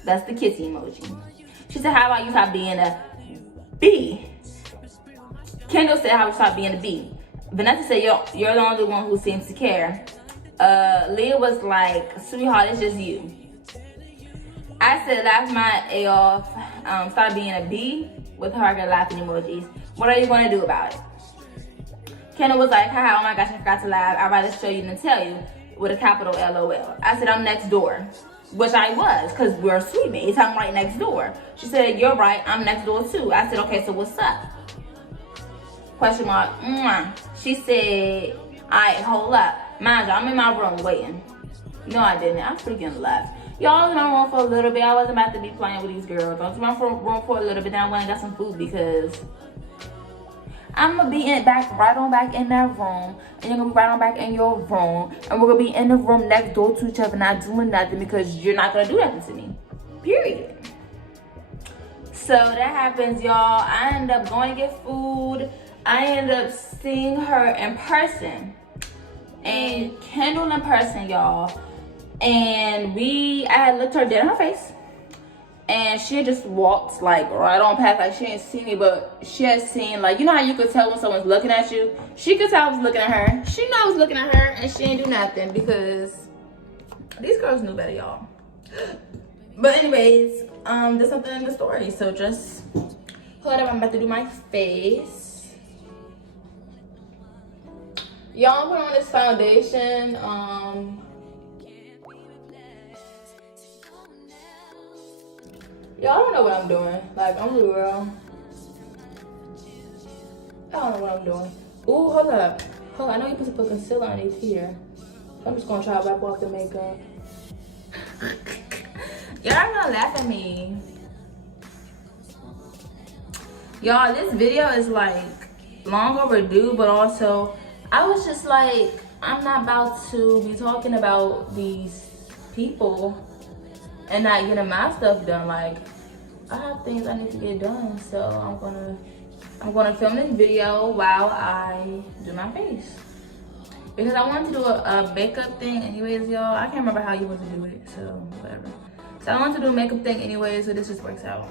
That's the kissy emoji. She said, how about you stop being a B? Kendall said, how about you stop being a B? Vanessa said, you're the only one who seems to care. Leah was like, sweetheart, it's just you. I said, laugh my A off. Start being a B with her laughing emojis. What are you going to do about it? Kendall was like, haha, oh my gosh, I forgot to laugh. I'd rather show you than tell you with a capital LOL. I said, I'm next door. Which I was, because we're sweet mates. I'm right next door. She said, you're right, I'm next door too. I said, okay, so what's up? Question mark. She said, all right, hold up. Mind you, I'm in my room waiting. No, I didn't. I freaking left. Y'all was in my room for a little bit. I wasn't about to be playing with these girls. I was in my room for a little bit. Then I went and got some food because I'm going to be right on back in that room. And you're going to be right on back in your room. And we're going to be in the room next door to each other not doing nothing because you're not going to do nothing to me. Period. So that happens, y'all. I end up going to get food. I end up seeing her in person. And Kendall in person, y'all. And I had looked her dead in her face. And she had just walked like right on past, like she didn't see me, but she had seen, like, you know how you could tell when someone's looking at you? She could tell I was looking at her. She knew I was looking at her and she didn't do nothing because these girls knew better, y'all. But anyways, there's something in the story. So just hold up, I'm about to do my face. Y'all put on this foundation. Y'all don't know what I'm doing. Like, I'm real. I don't know what I'm doing. Ooh, hold up. Hold on, I know you're supposed to put concealer underneath here. I'm just gonna try to wipe off the makeup. Y'all are gonna laugh at me. Y'all, this video is like long overdue, but also I was just like, I'm not about to be talking about these people and not getting my stuff done. Like, I have things I need to get done, so I'm gonna film this video while I do my face. Because I wanted to do a makeup thing anyways, y'all. I can't remember how you want to do it, so whatever. So I wanted to do a makeup thing anyway, so this just works out.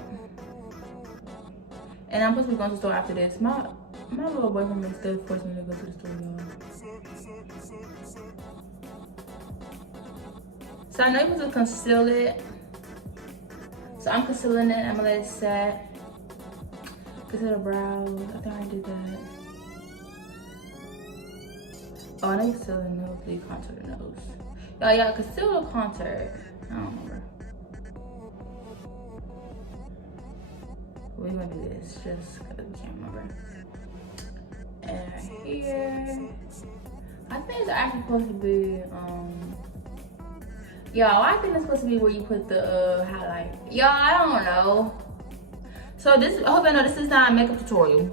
And I'm supposed to be going to the store after this. My little boyfriend is still forcing me to go to the store, y'all. So I know you're supposed to conceal it. So I'm concealing it. I'm gonna let it set. Conceal the brows. I think I did that. Oh, I know you conceal the nose. You contour the nose. Y'all conceal the contour. I don't remember. We're gonna do this just because we can't remember. And right here. I think it's actually supposed to be, y'all, I think it's supposed to be where you put the highlight. Y'all, I don't know. So this, I hope you know this is not a makeup tutorial.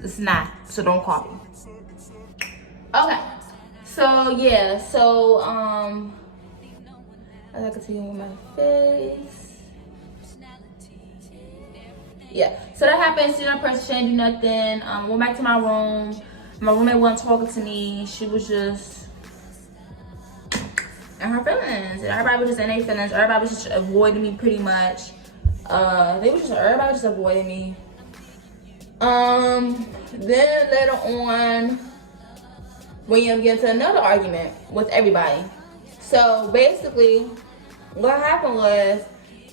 It's not, so don't copy. Okay, so yeah, so as I continue with my face. Yeah, so that happened. She didn't press, she didn't do nothing. Went back to my room. My roommate wasn't talking to me. She was just in her feelings. Everybody was just in their feelings. Everybody was just avoiding me pretty much. Everybody just avoiding me. Then later on, we get into another argument with everybody. So basically, what happened was,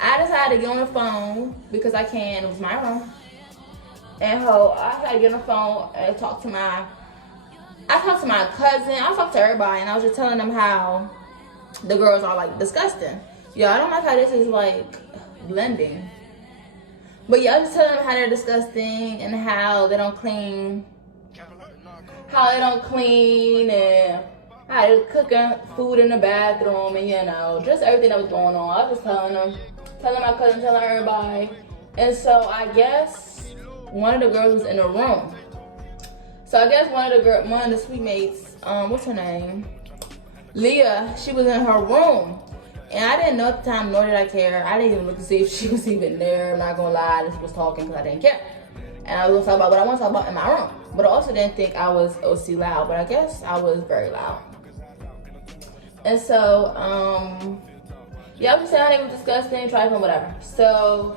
I decided to get on the phone because I can. It was my room. And I decided to get on the phone and talk to my cousin. I talked to everybody, and I was just telling them how the girls are like disgusting. Yeah, I don't like how this is like blending. But yeah, I was just telling them how they're disgusting and how they don't clean. And how they're cooking food in the bathroom, and you know, just everything that was going on. I was just telling my cousin, telling everybody. And so I guess one of the girls was in the room. So I guess one of the sweet mates, what's her name? Leah, she was in her room. And I didn't know at the time, nor did I care. I didn't even look to see if she was even there. I'm not gonna lie, I just was talking because I didn't care. And I was gonna talk about what I want to talk about in my room. But I also didn't think I was OC loud, but I guess I was very loud. And so, yeah, I was just saying they were disgusting, trifling, whatever. So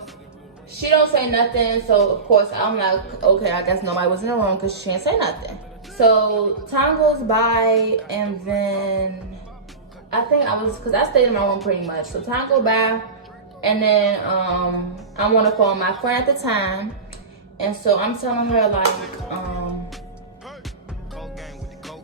she don't say nothing. So of course I'm like, okay, I guess nobody was in the room because she didn't say nothing. So time goes by, and then I think because I stayed in my room pretty much. So time goes by, and then I want to call my friend at the time, and so I'm telling her like,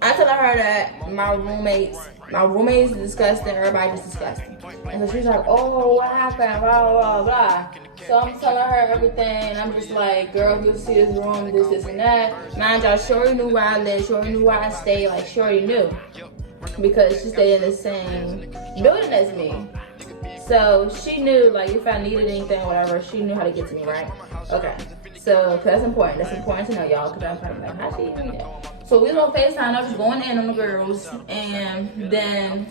I tell her that my roommates is disgusting, everybody's disgusting. And so she's like, oh, what happened, blah, blah, blah. So I'm telling her everything, and I'm just like, girl, you see this room, this, and that. Mind y'all, Shorty knew where I lived, Shorty knew where I stayed, like Shorty knew. Because she stayed in the same building as me. So she knew, like, if I needed anything or whatever, she knew how to get to me, right? Okay. So, cause that's important. That's important to know, y'all. Cause I'm probably like, how she even know? So we was on FaceTime. I was going in on the girls, and then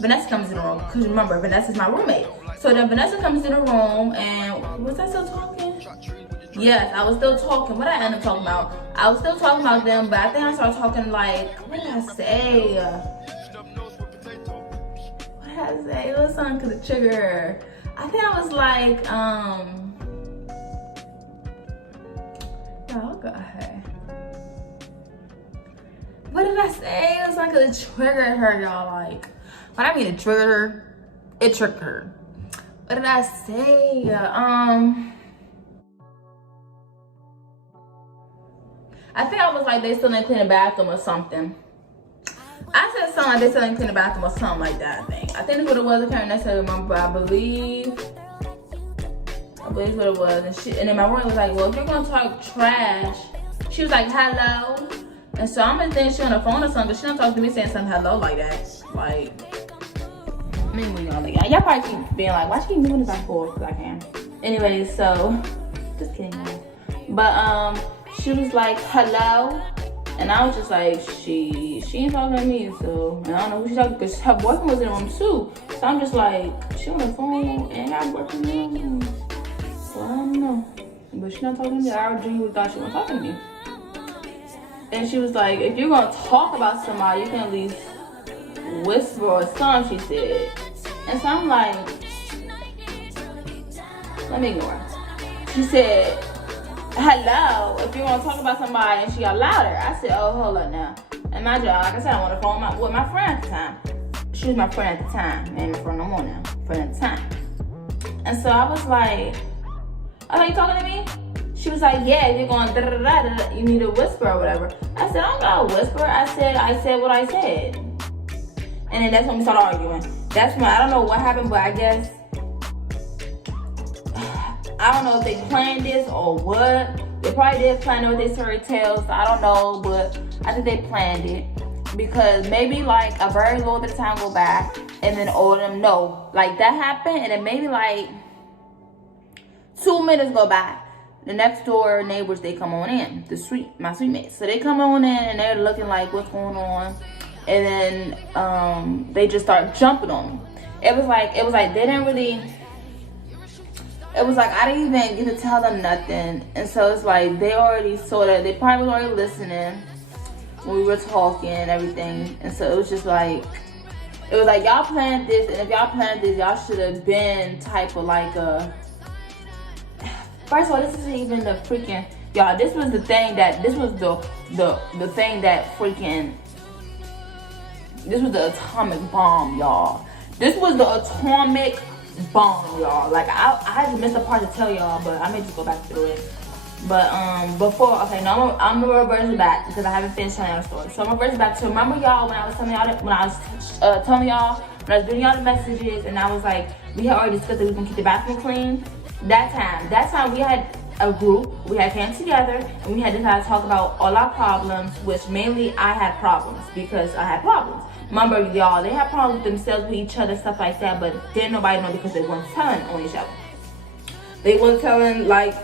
Vanessa comes in the room. Cause remember, Vanessa's my roommate. So then Vanessa comes in the room, and was I still talking? Yes, I was still talking. What did I end up talking about? I was still talking about them, but I think I started talking like, what did I say? It was something to trigger her. I think I was like, oh god. What did I say? It was like it triggered her, y'all. Like, when I mean it triggered her, it triggered her. What did I say? I think I was like, they still didn't clean the bathroom or something. I said something like they still didn't clean the bathroom or something like that, I think that's what it was. I can't necessarily remember, but I believe what it was. And then my roommate was like, well, if you're gonna talk trash, she was like, hello. And so I'm gonna think she on the phone or something, but she don't talk to me saying something hello like that. Like, I mean, y'all probably keep being like, why she keep moving this back and forth? Because I can. Anyways, so, just kidding, guys. But, she was like, hello. And I was just like, she ain't talking to me, so, and I don't know who she's talking to, because her boyfriend was in the room too. So I'm just like, she on the phone and got a boyfriend in the room. So I don't know. But she not talking to me. I genuinely thought she was talking to me. And she was like, if you're gonna talk about somebody, you can at least whisper or something, she said. And so I'm like, let me ignore her. She said, hello, if you're gonna talk about somebody, and she got louder. I said, oh, hold up now. And my job, like I said, I'm on the phone with my friend at the time. She was my friend at the time. And my friend no more now. Friend at the time. And so I was like, you talking to me? She was like, yeah, you're going da da da da. You need a whisper or whatever. I said, I don't got a whisper. I said what I said. And then that's when we started arguing. That's when, I don't know what happened, but I guess, I don't know if they planned this or what. They probably did plan it with their story tales. I don't know, but I think they planned it. Because maybe like a very little bit of time go by, and then all of them know. Like that happened, and then maybe like 2 minutes go by. The next door neighbors, they come on in. My sweet mates. So they come on in and they're looking like, what's going on? And then they just start jumping on me. It was like they didn't really, it was like I didn't even get to tell them nothing. And so it's like they probably was already listening when we were talking and everything. And so it was like y'all planned this, and if y'all planned this, y'all should have been type of like a, first of all, this isn't even the freaking, y'all, this was the thing that, this was the thing that freaking, this was the atomic bomb, y'all. This was the atomic bomb, y'all. Like, I just missed a part to tell y'all, but I may just go back through it. But, before, okay, no, I'm gonna reverse it back, because I haven't finished telling y'all the story. So I'm gonna reverse it back to, remember y'all, when I was telling y'all, when I was doing y'all the messages, and I was like, we had already discussed that we can keep the bathroom clean. That time we had a group, we had came together, and we had decided to talk about all our problems, which mainly I had problems, because I had problems. Remember, y'all, they had problems with themselves, with each other, stuff like that, but didn't nobody know because they weren't telling on each other. They wasn't telling, like,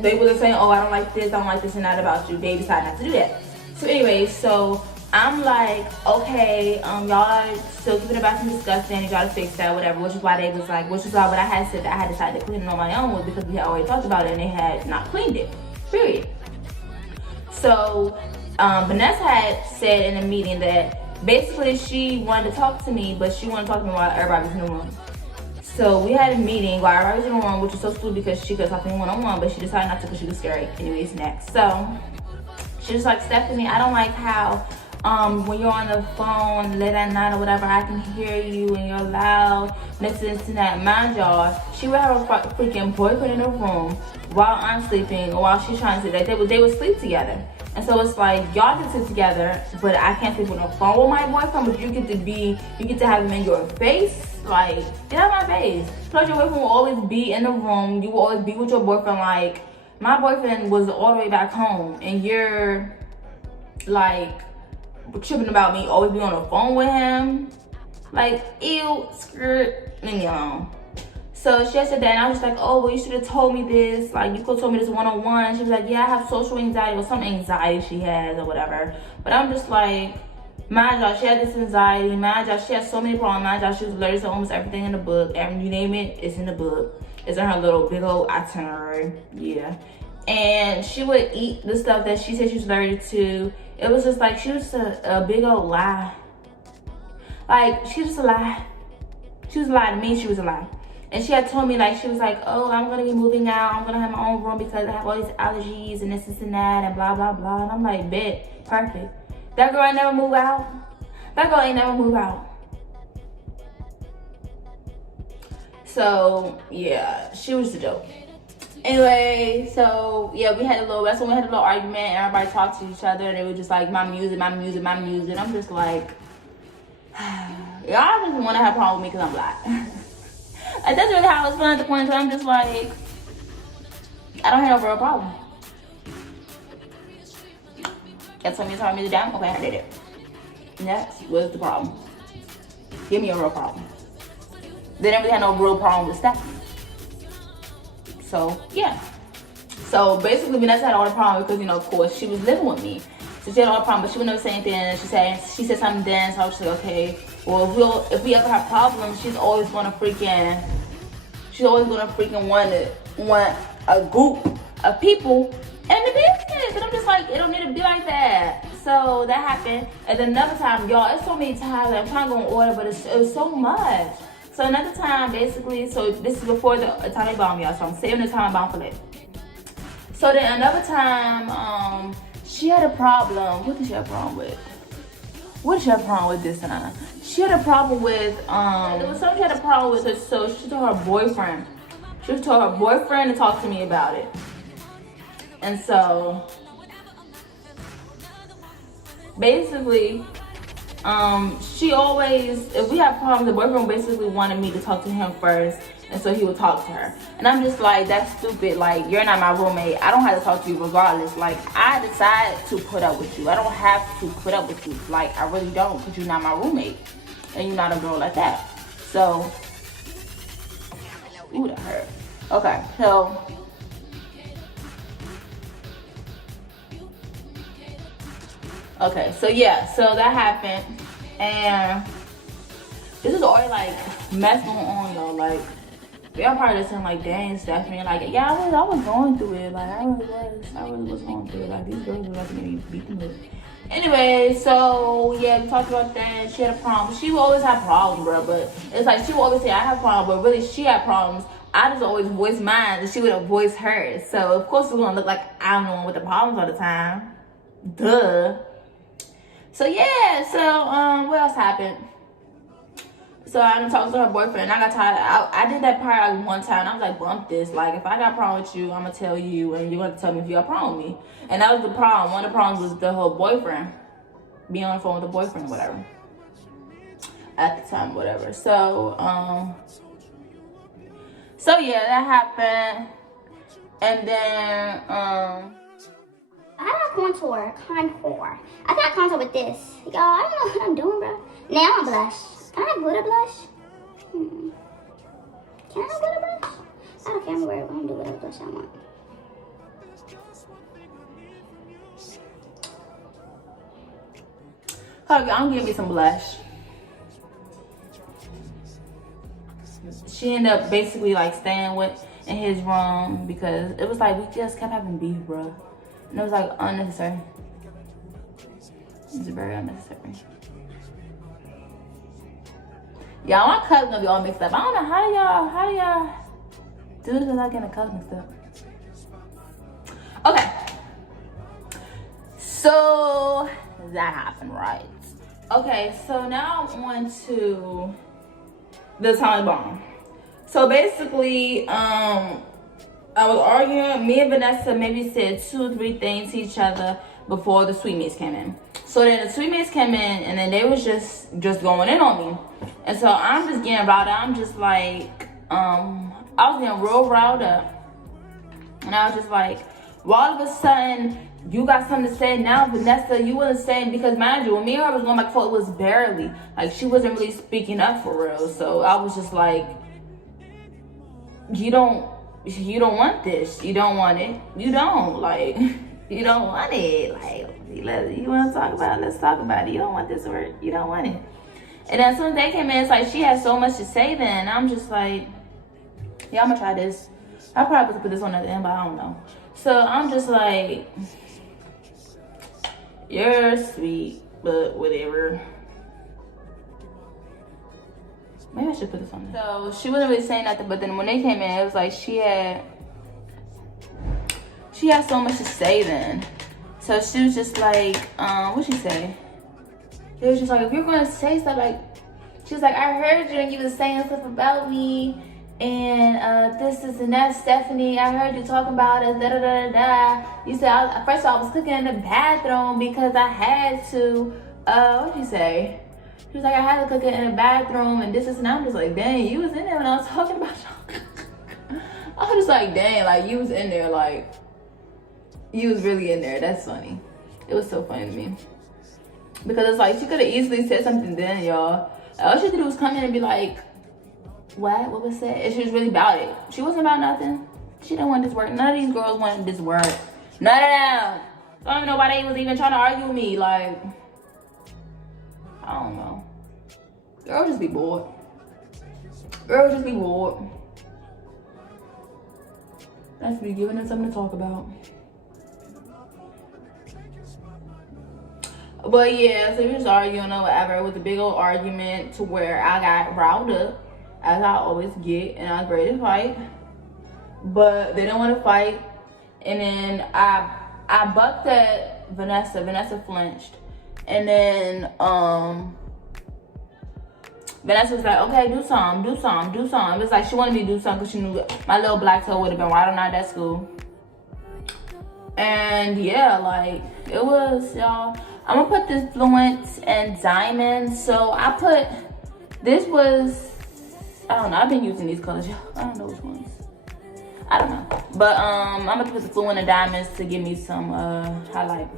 they wasn't saying, oh, I don't like this, and that about you. They decided not to do that. So anyway, so I'm like, okay, y'all still keeping the bathroom disgusting, and y'all to fix that, whatever, which is why what I had said that I had decided to clean it on my own, was because we had already talked about it and they had not cleaned it, period. So, Vanessa had said in a meeting that basically she wanted to talk to me, but she wanted to talk to me while everybody was in the room. So we had a meeting while everybody was in the room, which was so stupid because she could talk to me one-on-one, but she decided not to because she was scared. Anyways, next. So, she was like, Stephanie, I don't like how when you're on the phone late at night or whatever, I can hear you and you're loud, this and that. Mind y'all, she would have a freaking boyfriend in the room while I'm sleeping or while she's trying to sleep. Like they would sleep together. And so it's like, y'all can sit together, but I can't sleep on the phone with my boyfriend, but you get to have him in your face. Like, get out of my face. Plus your boyfriend will always be in the room. You will always be with your boyfriend. Like, my boyfriend was all the way back home, and you're like tripping about me always be on the phone with him. Like, ew, skirt, leave me alone. So she said that, and I was just like, oh, well, you should have told me this. Like, you could have told me this one-on-one. She was like, yeah, I have social anxiety, or some anxiety she has or whatever. But I'm just like, mind y'all, she had this anxiety. Mind y'all, she has so many problems. Mind y'all, she was allergic to almost everything in the book. And you name it, it's in the book. It's in her little big old itinerary. Yeah. And she would eat the stuff that she said she was allergic to. It was just like, she was a big old lie. Like, she was a lie. She was a lie to me, she was a lie. And she had told me, like, she was like, oh, I'm gonna be moving out. I'm gonna have my own room because I have all these allergies and this and that and blah, blah, blah. And I'm like, bet, perfect. That girl ain't never move out. That girl ain't never move out. So, yeah, she was the joke. Anyway, so, yeah, that's when we had a little argument. Everybody talked to each other, and they were just like, my music. I'm just like, y'all just want to have a problem with me because I'm black. Like, that's really how I was feeling at the point. So I'm just like, I don't have a real problem. That's when you turn me down. Okay, I did it. Next, what's the problem? Give me a real problem. They didn't really have no real problem with Stephanie. So, yeah. So, basically, Vanessa had all the problem because, you know, of course, she was living with me. So she had all the problem, but she would never say anything. She said something then, so I was just like, okay. Well, if we ever have problems, she's always gonna freaking want a group of people in the business. And I'm just like, it don't need to be like that. So that happened. And then another time, y'all, it's so many times I'm trying to go in order, but it was so much. So another time, basically, so this is before the atomic bomb, y'all. So I'm saving the atomic bomb for later. So then another time, she had a problem. What did she have a problem with? What did she have a problem with this time? She had a problem with, there was something she had a problem with her, so she told her boyfriend. She told her boyfriend to talk to me about it. And so, basically, she always, if we have problems, the boyfriend basically wanted me to talk to him first, and so he would talk to her. And I'm just like, that's stupid. Like, you're not my roommate. I don't have to talk to you regardless. Like, I decided to put up with you. I don't have to put up with you. Like, I really don't, because you're not my roommate, and you're not a girl like that. So, ooh, that hurt. Okay, so. Okay, so yeah, so that happened, and this is already like mess going on, y'all. Like, y'all probably listening like, dang, Stephanie, like, yeah, I was going through it. Like, I really was going through it. Like, these girls were about to get me beaten with. Anyway, so yeah, we talked about that. She had a problem. She will always have problems, bro. But it's like she will always say I have problems, but really she had problems. I just always voice mine, and she would voice hers. So of course it's gonna look like I'm the one with the problems all the time. Duh. So yeah, so what else happened? So I talked to her boyfriend. I got tired. I did that part like one time. And I was like, bump this. Like, if I got a problem with you, I'm gonna tell you, and you're gonna tell me if you got a problem with me. And that was the problem. One of the problems was the whole boyfriend, being on the phone with the boyfriend, or whatever. At the time, whatever. So yeah, that happened. And then I got contour. I got contour with this. Y'all, I don't know what I'm doing, bro. Now I'm blush. Can I have glitter blush? Can I have glitter blush? I don't care. I'm gonna do whatever blush I want. Okay, I'm gonna give me some blush. She ended up basically like staying in his room because it was like we just kept having beef, bro. And it was like unnecessary. It's very unnecessary. Y'all, my cousin gonna be all mixed up. I don't know how do y'all do this without getting a cousin mixed up. Okay. So that happened, right? Okay, so now I'm on to the atomic bomb. So basically, I was arguing. Me and Vanessa maybe said 2 or 3 things to each other before the sweetmeats came in. So then the sweetmeats came in, and then they was just going in on me. And so I'm just getting riled up. I'm just like, I was getting real riled up. And I was just like, well, all of a sudden, you got something to say now, Vanessa. You wasn't saying, because mind you, when me and her was going back and forth, it was barely. Like, she wasn't really speaking up for real. So I was just like, you don't want this. You don't want it. You don't. Like, you don't want it. Like, you want to talk about it? Let's talk about it. You don't want this or you don't want it. And then as soon as they came in, it's like she had so much to say then. I'm just like, yeah, I'm going to try this. I probably could put this on at the end, but I don't know. So I'm just like, you're sweet, but whatever. Maybe I should put this on there. So she wasn't really saying nothing, but then when they came in, it was like she had so much to say then. So she was just like, what'd she say? It was just like, if you're going to say stuff like, she was like, I heard you and you was saying stuff about me and this and that, Stephanie. I heard you talking about us, da da da da. You said, first of all, I was cooking in the bathroom because I had to. What'd you say? She was like, I had to cook it in the bathroom and this and I'm just like, dang, you was in there when I was talking about y'all. I was just like, dang, like you was in there, like you was really in there. That's funny. It was so funny to me. Because it's like, she could have easily said something then, y'all. All she had to do was come in and be like, what was said? And she was really about it. She wasn't about nothing. She didn't want this work. None of these girls wanted this work. None of them. I don't even know why they was even trying to argue with me. Like, I don't know. Girl just be bored. Girl just be bored. That's be giving them something to talk about. But yeah, so we was arguing or whatever. It was a big old argument to where I got riled up, as I always get, and I was ready to fight. But they didn't want to fight. And then I bucked at Vanessa. Vanessa flinched. And then Vanessa was like, okay, do something. It was like she wanted me to do something because she knew my little black toe would have been right on out that school. And yeah, like, it was, y'all. I'm gonna put this Fluent and Diamond. So I put, this was, I don't know, I've been using these colors, y'all. I don't know which ones. I don't know. But I'm gonna put the Fluent and Diamonds to give me some highlight.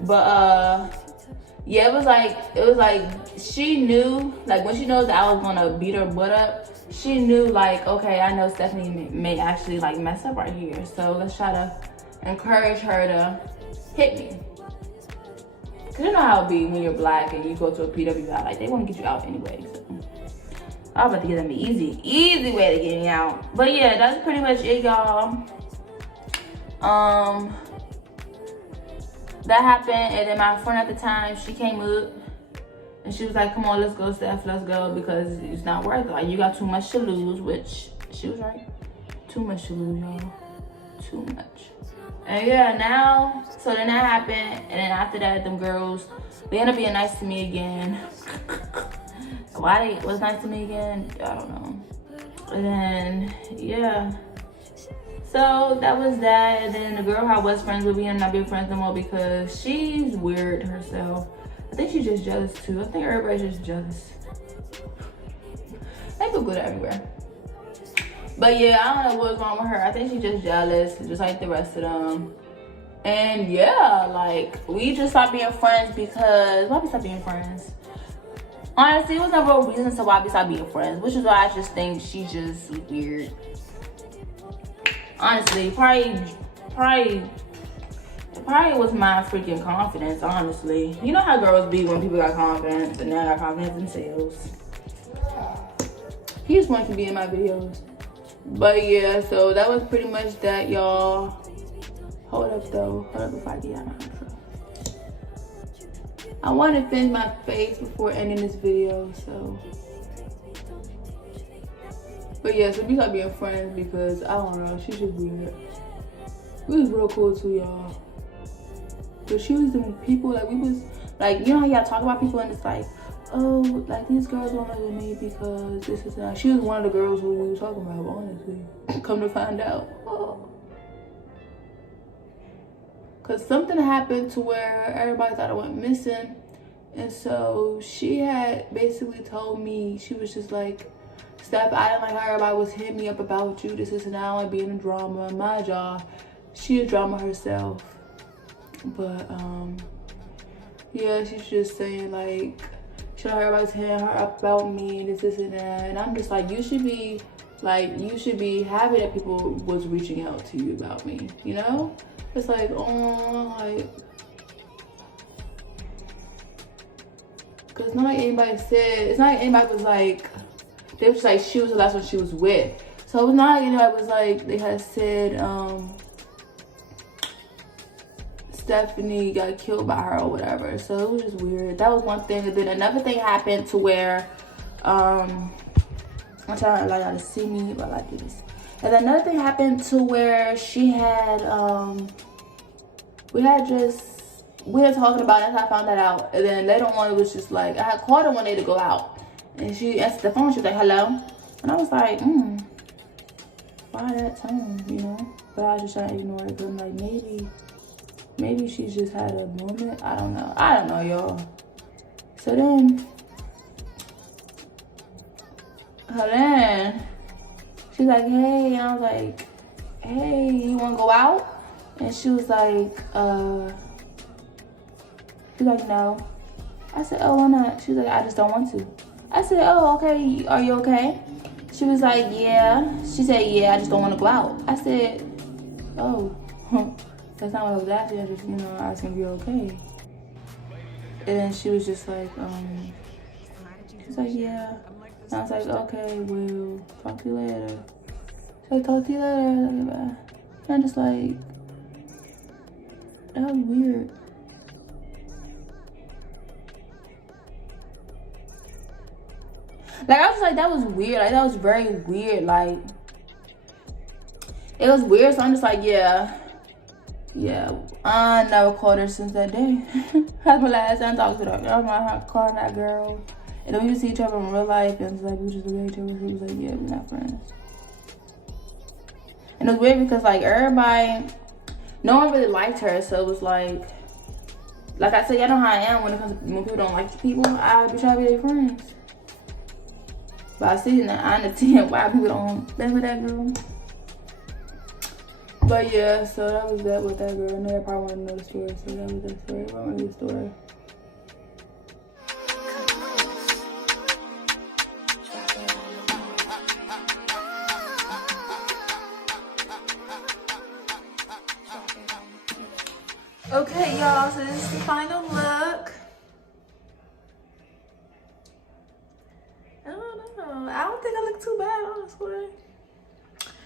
But yeah, it was like she knew, like when she knows that I was gonna beat her butt up, she knew like, okay, I know Stephanie may actually like mess up right here. So let's try to encourage her to hit me. Cause you know how it be when you're black and you go to a PWI, like they wanna get you out anyway. So I was about to give them the easy way to get me out. But yeah, that's pretty much it, y'all. That happened, and then my friend at the time, she came up and she was like, come on, let's go, Steph, let's go, because it's not worth it. Like, you got too much to lose, which she was right. Too much to lose, y'all. Too much. And yeah, now, so then that happened, and then after that, them girls, they ended up being nice to me again. Why they was nice to me again, I don't know. And then, yeah. So that was that. And then the girl who I was friends with, we ended up being friends no more because she's weird herself. I think she's just jealous too. I think everybody's just jealous. They go good everywhere. But yeah, I don't know what's wrong with her. I think she's just jealous, just like the rest of them. And yeah, like, we just stopped being friends because, why we stopped being friends? Honestly, it was no real reason to why we stopped being friends, which is why I just think she's just weird. Honestly, probably was my freaking confidence, honestly. You know how girls be when people got confidence and now got confidence in themselves. He just wanted to be in my videos. But yeah, so that was pretty much that, y'all. Hold up though, hold up before I get out of my intro. I want to finish my face before ending this video, so. But yeah, so we stopped being friends because, I don't know, she's just weird. We was real cool too, y'all. But she was the people, like, we was, like, you know how y'all talk about people and it's like, oh, like, these girls don't live with me because this is that. She was one of the girls who we were talking about, honestly. Come to find out. Oh. Because something happened to where everybody thought I went missing. And so she had basically told me, she was just like, Steph, I didn't like how everybody was hitting me up about you. This is now like being a drama. My job, she a drama herself. But yeah, she's just saying like, everybody's hitting her up about me and this and that. And I'm just like, you should be happy that people was reaching out to you about me, you know? It's like, oh, like, cause it's not like anybody said, it's not like anybody was like, they was like, she was the last one she was with. So it was not like anybody was like, they had said, Stephanie got killed by her or whatever. So it was just weird. That was one thing. And then another thing happened to where, I'm trying to allow y'all to see me while I do this. And then another thing happened to where she had, we had talking about it. That's how I found that out. And then later on, it was just like, I had called her one day to go out. And she answered the phone, she was like, hello? And I was like, why that tone, you know? But I was just trying to ignore it. But I'm like, maybe she just had a moment. I don't know, y'all. So then, she's like, hey, and I was like, hey, you wanna go out? And she was like, she's like, no. I said, oh, why not? She was like, I just don't want to. I said, oh, okay, are you okay? She was like, yeah. She said, yeah, I just don't want to go out. I said, oh, That's not what I was asking. I just, you know, asking if you're okay. And then she was just like, she's like, yeah. And I was like, okay, we'll talk to you later. She's like, talk to you later. And I'm just like, that was weird. Like, I was like, that was weird. Like, that was very weird. Like, it was weird. So I'm just like, yeah. I never called her since that day. That's my last time talking to her. I was not calling that girl. And then we would see each other in real life. And it's like, we just look at each other. He was like, yeah, we're not friends. And it was weird because, like, everybody, no one really liked her. So it was like I said, y'all know how I am when it comes to when people don't like people. I be trying to be their friends. But I see now, I understand why people don't mess with that girl. But yeah, so that was that with that girl. I know I probably want to know the story, so that was that story. I want to know the story. Okay, y'all, so this is the final look. I don't know. I don't think I look too bad, honestly.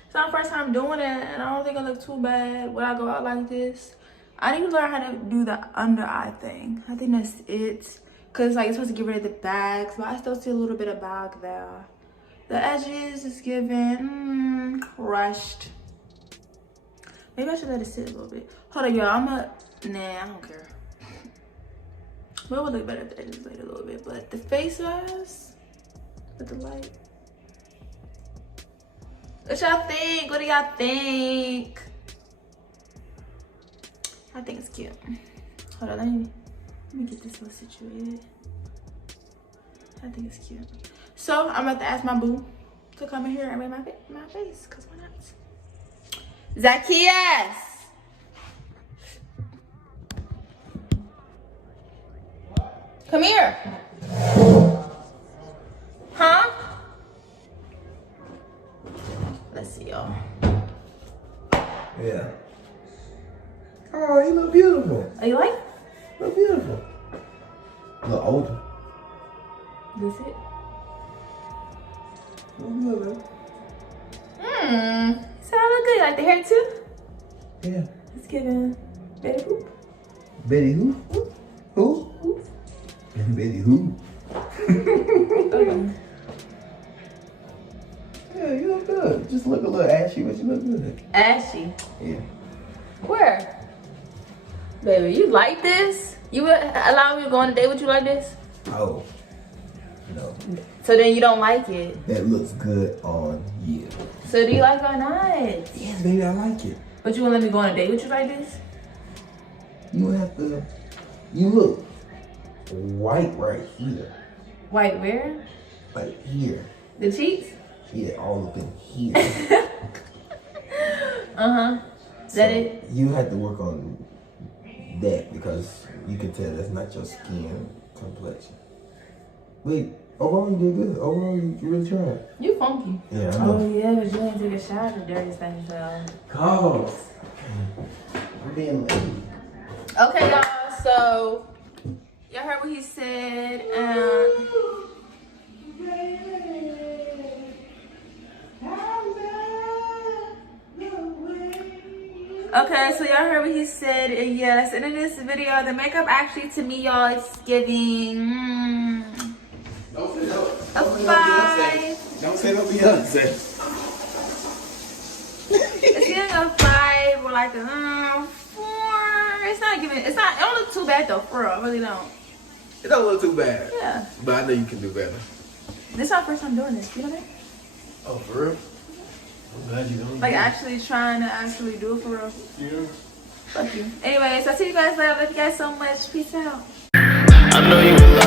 It's not the first time doing it, and I don't think I look too bad when I go out like this. I need to learn how to do the under eye thing. I think that's it. Because, like, it's supposed to get rid of the bags, but I still see a little bit of bag there. The edges is giving crushed. Maybe I should let it sit a little bit. Hold on, y'all. Nah, I don't care. But it would look better if the edges laid a little bit. But the face wise, with the light. What y'all think? What do y'all think? I think it's cute. Hold on, let me get this all situated. I think it's cute. So I'm about to ask my boo to come in here and make my face, cause why not? Zacchaeus! Come here. Huh? Let's see, y'all. Yeah. Oh, you look beautiful. Are you like? You look beautiful. Look older. This it? Look good, So I look good. You like the hair too? yeah. It's giving Betty Boop. Betty who? Who? Betty who? Okay. Yeah, you look good. Just look a little ashy, but you look good. Ashy. Yeah. Where? Baby, you like this? You would allow me to go on a date with you like this? Oh. No. So then you don't like it? That looks good on you. So do you like it or not? Yes, baby, I like it. But you won't let me go on a date with you like this? You have to. You look white right here. White where? Like here. The cheeks? Yeah, all up in here. Uh-huh. Is that it? You have to work on that because you can tell that's not your skin complexion. Wait, overall you did good. Overall you really tried. You funky. Yeah, I know. Oh yeah, but you didn't take a shower the dirty thing, so. Cause I'm being late. Okay, y'all, so y'all heard what he said. Okay, so y'all heard what he said. And yeah, that's the end of this video. The makeup actually, to me, y'all, it's giving Don't say no. a 5. Don't say no Beyonce. It's giving a 5 or like a 4. It's not giving. It's not. It don't look too bad though. For real, I really don't. It don't look too bad. Yeah. But I know you can do better. This is our first time doing this. You know what I mean? Oh, for real? I'm glad you don't. Like actually trying to actually do it for real. Yeah. Fuck you. Anyways, I'll see you guys later. Love you guys so much. Peace out. I know you in love.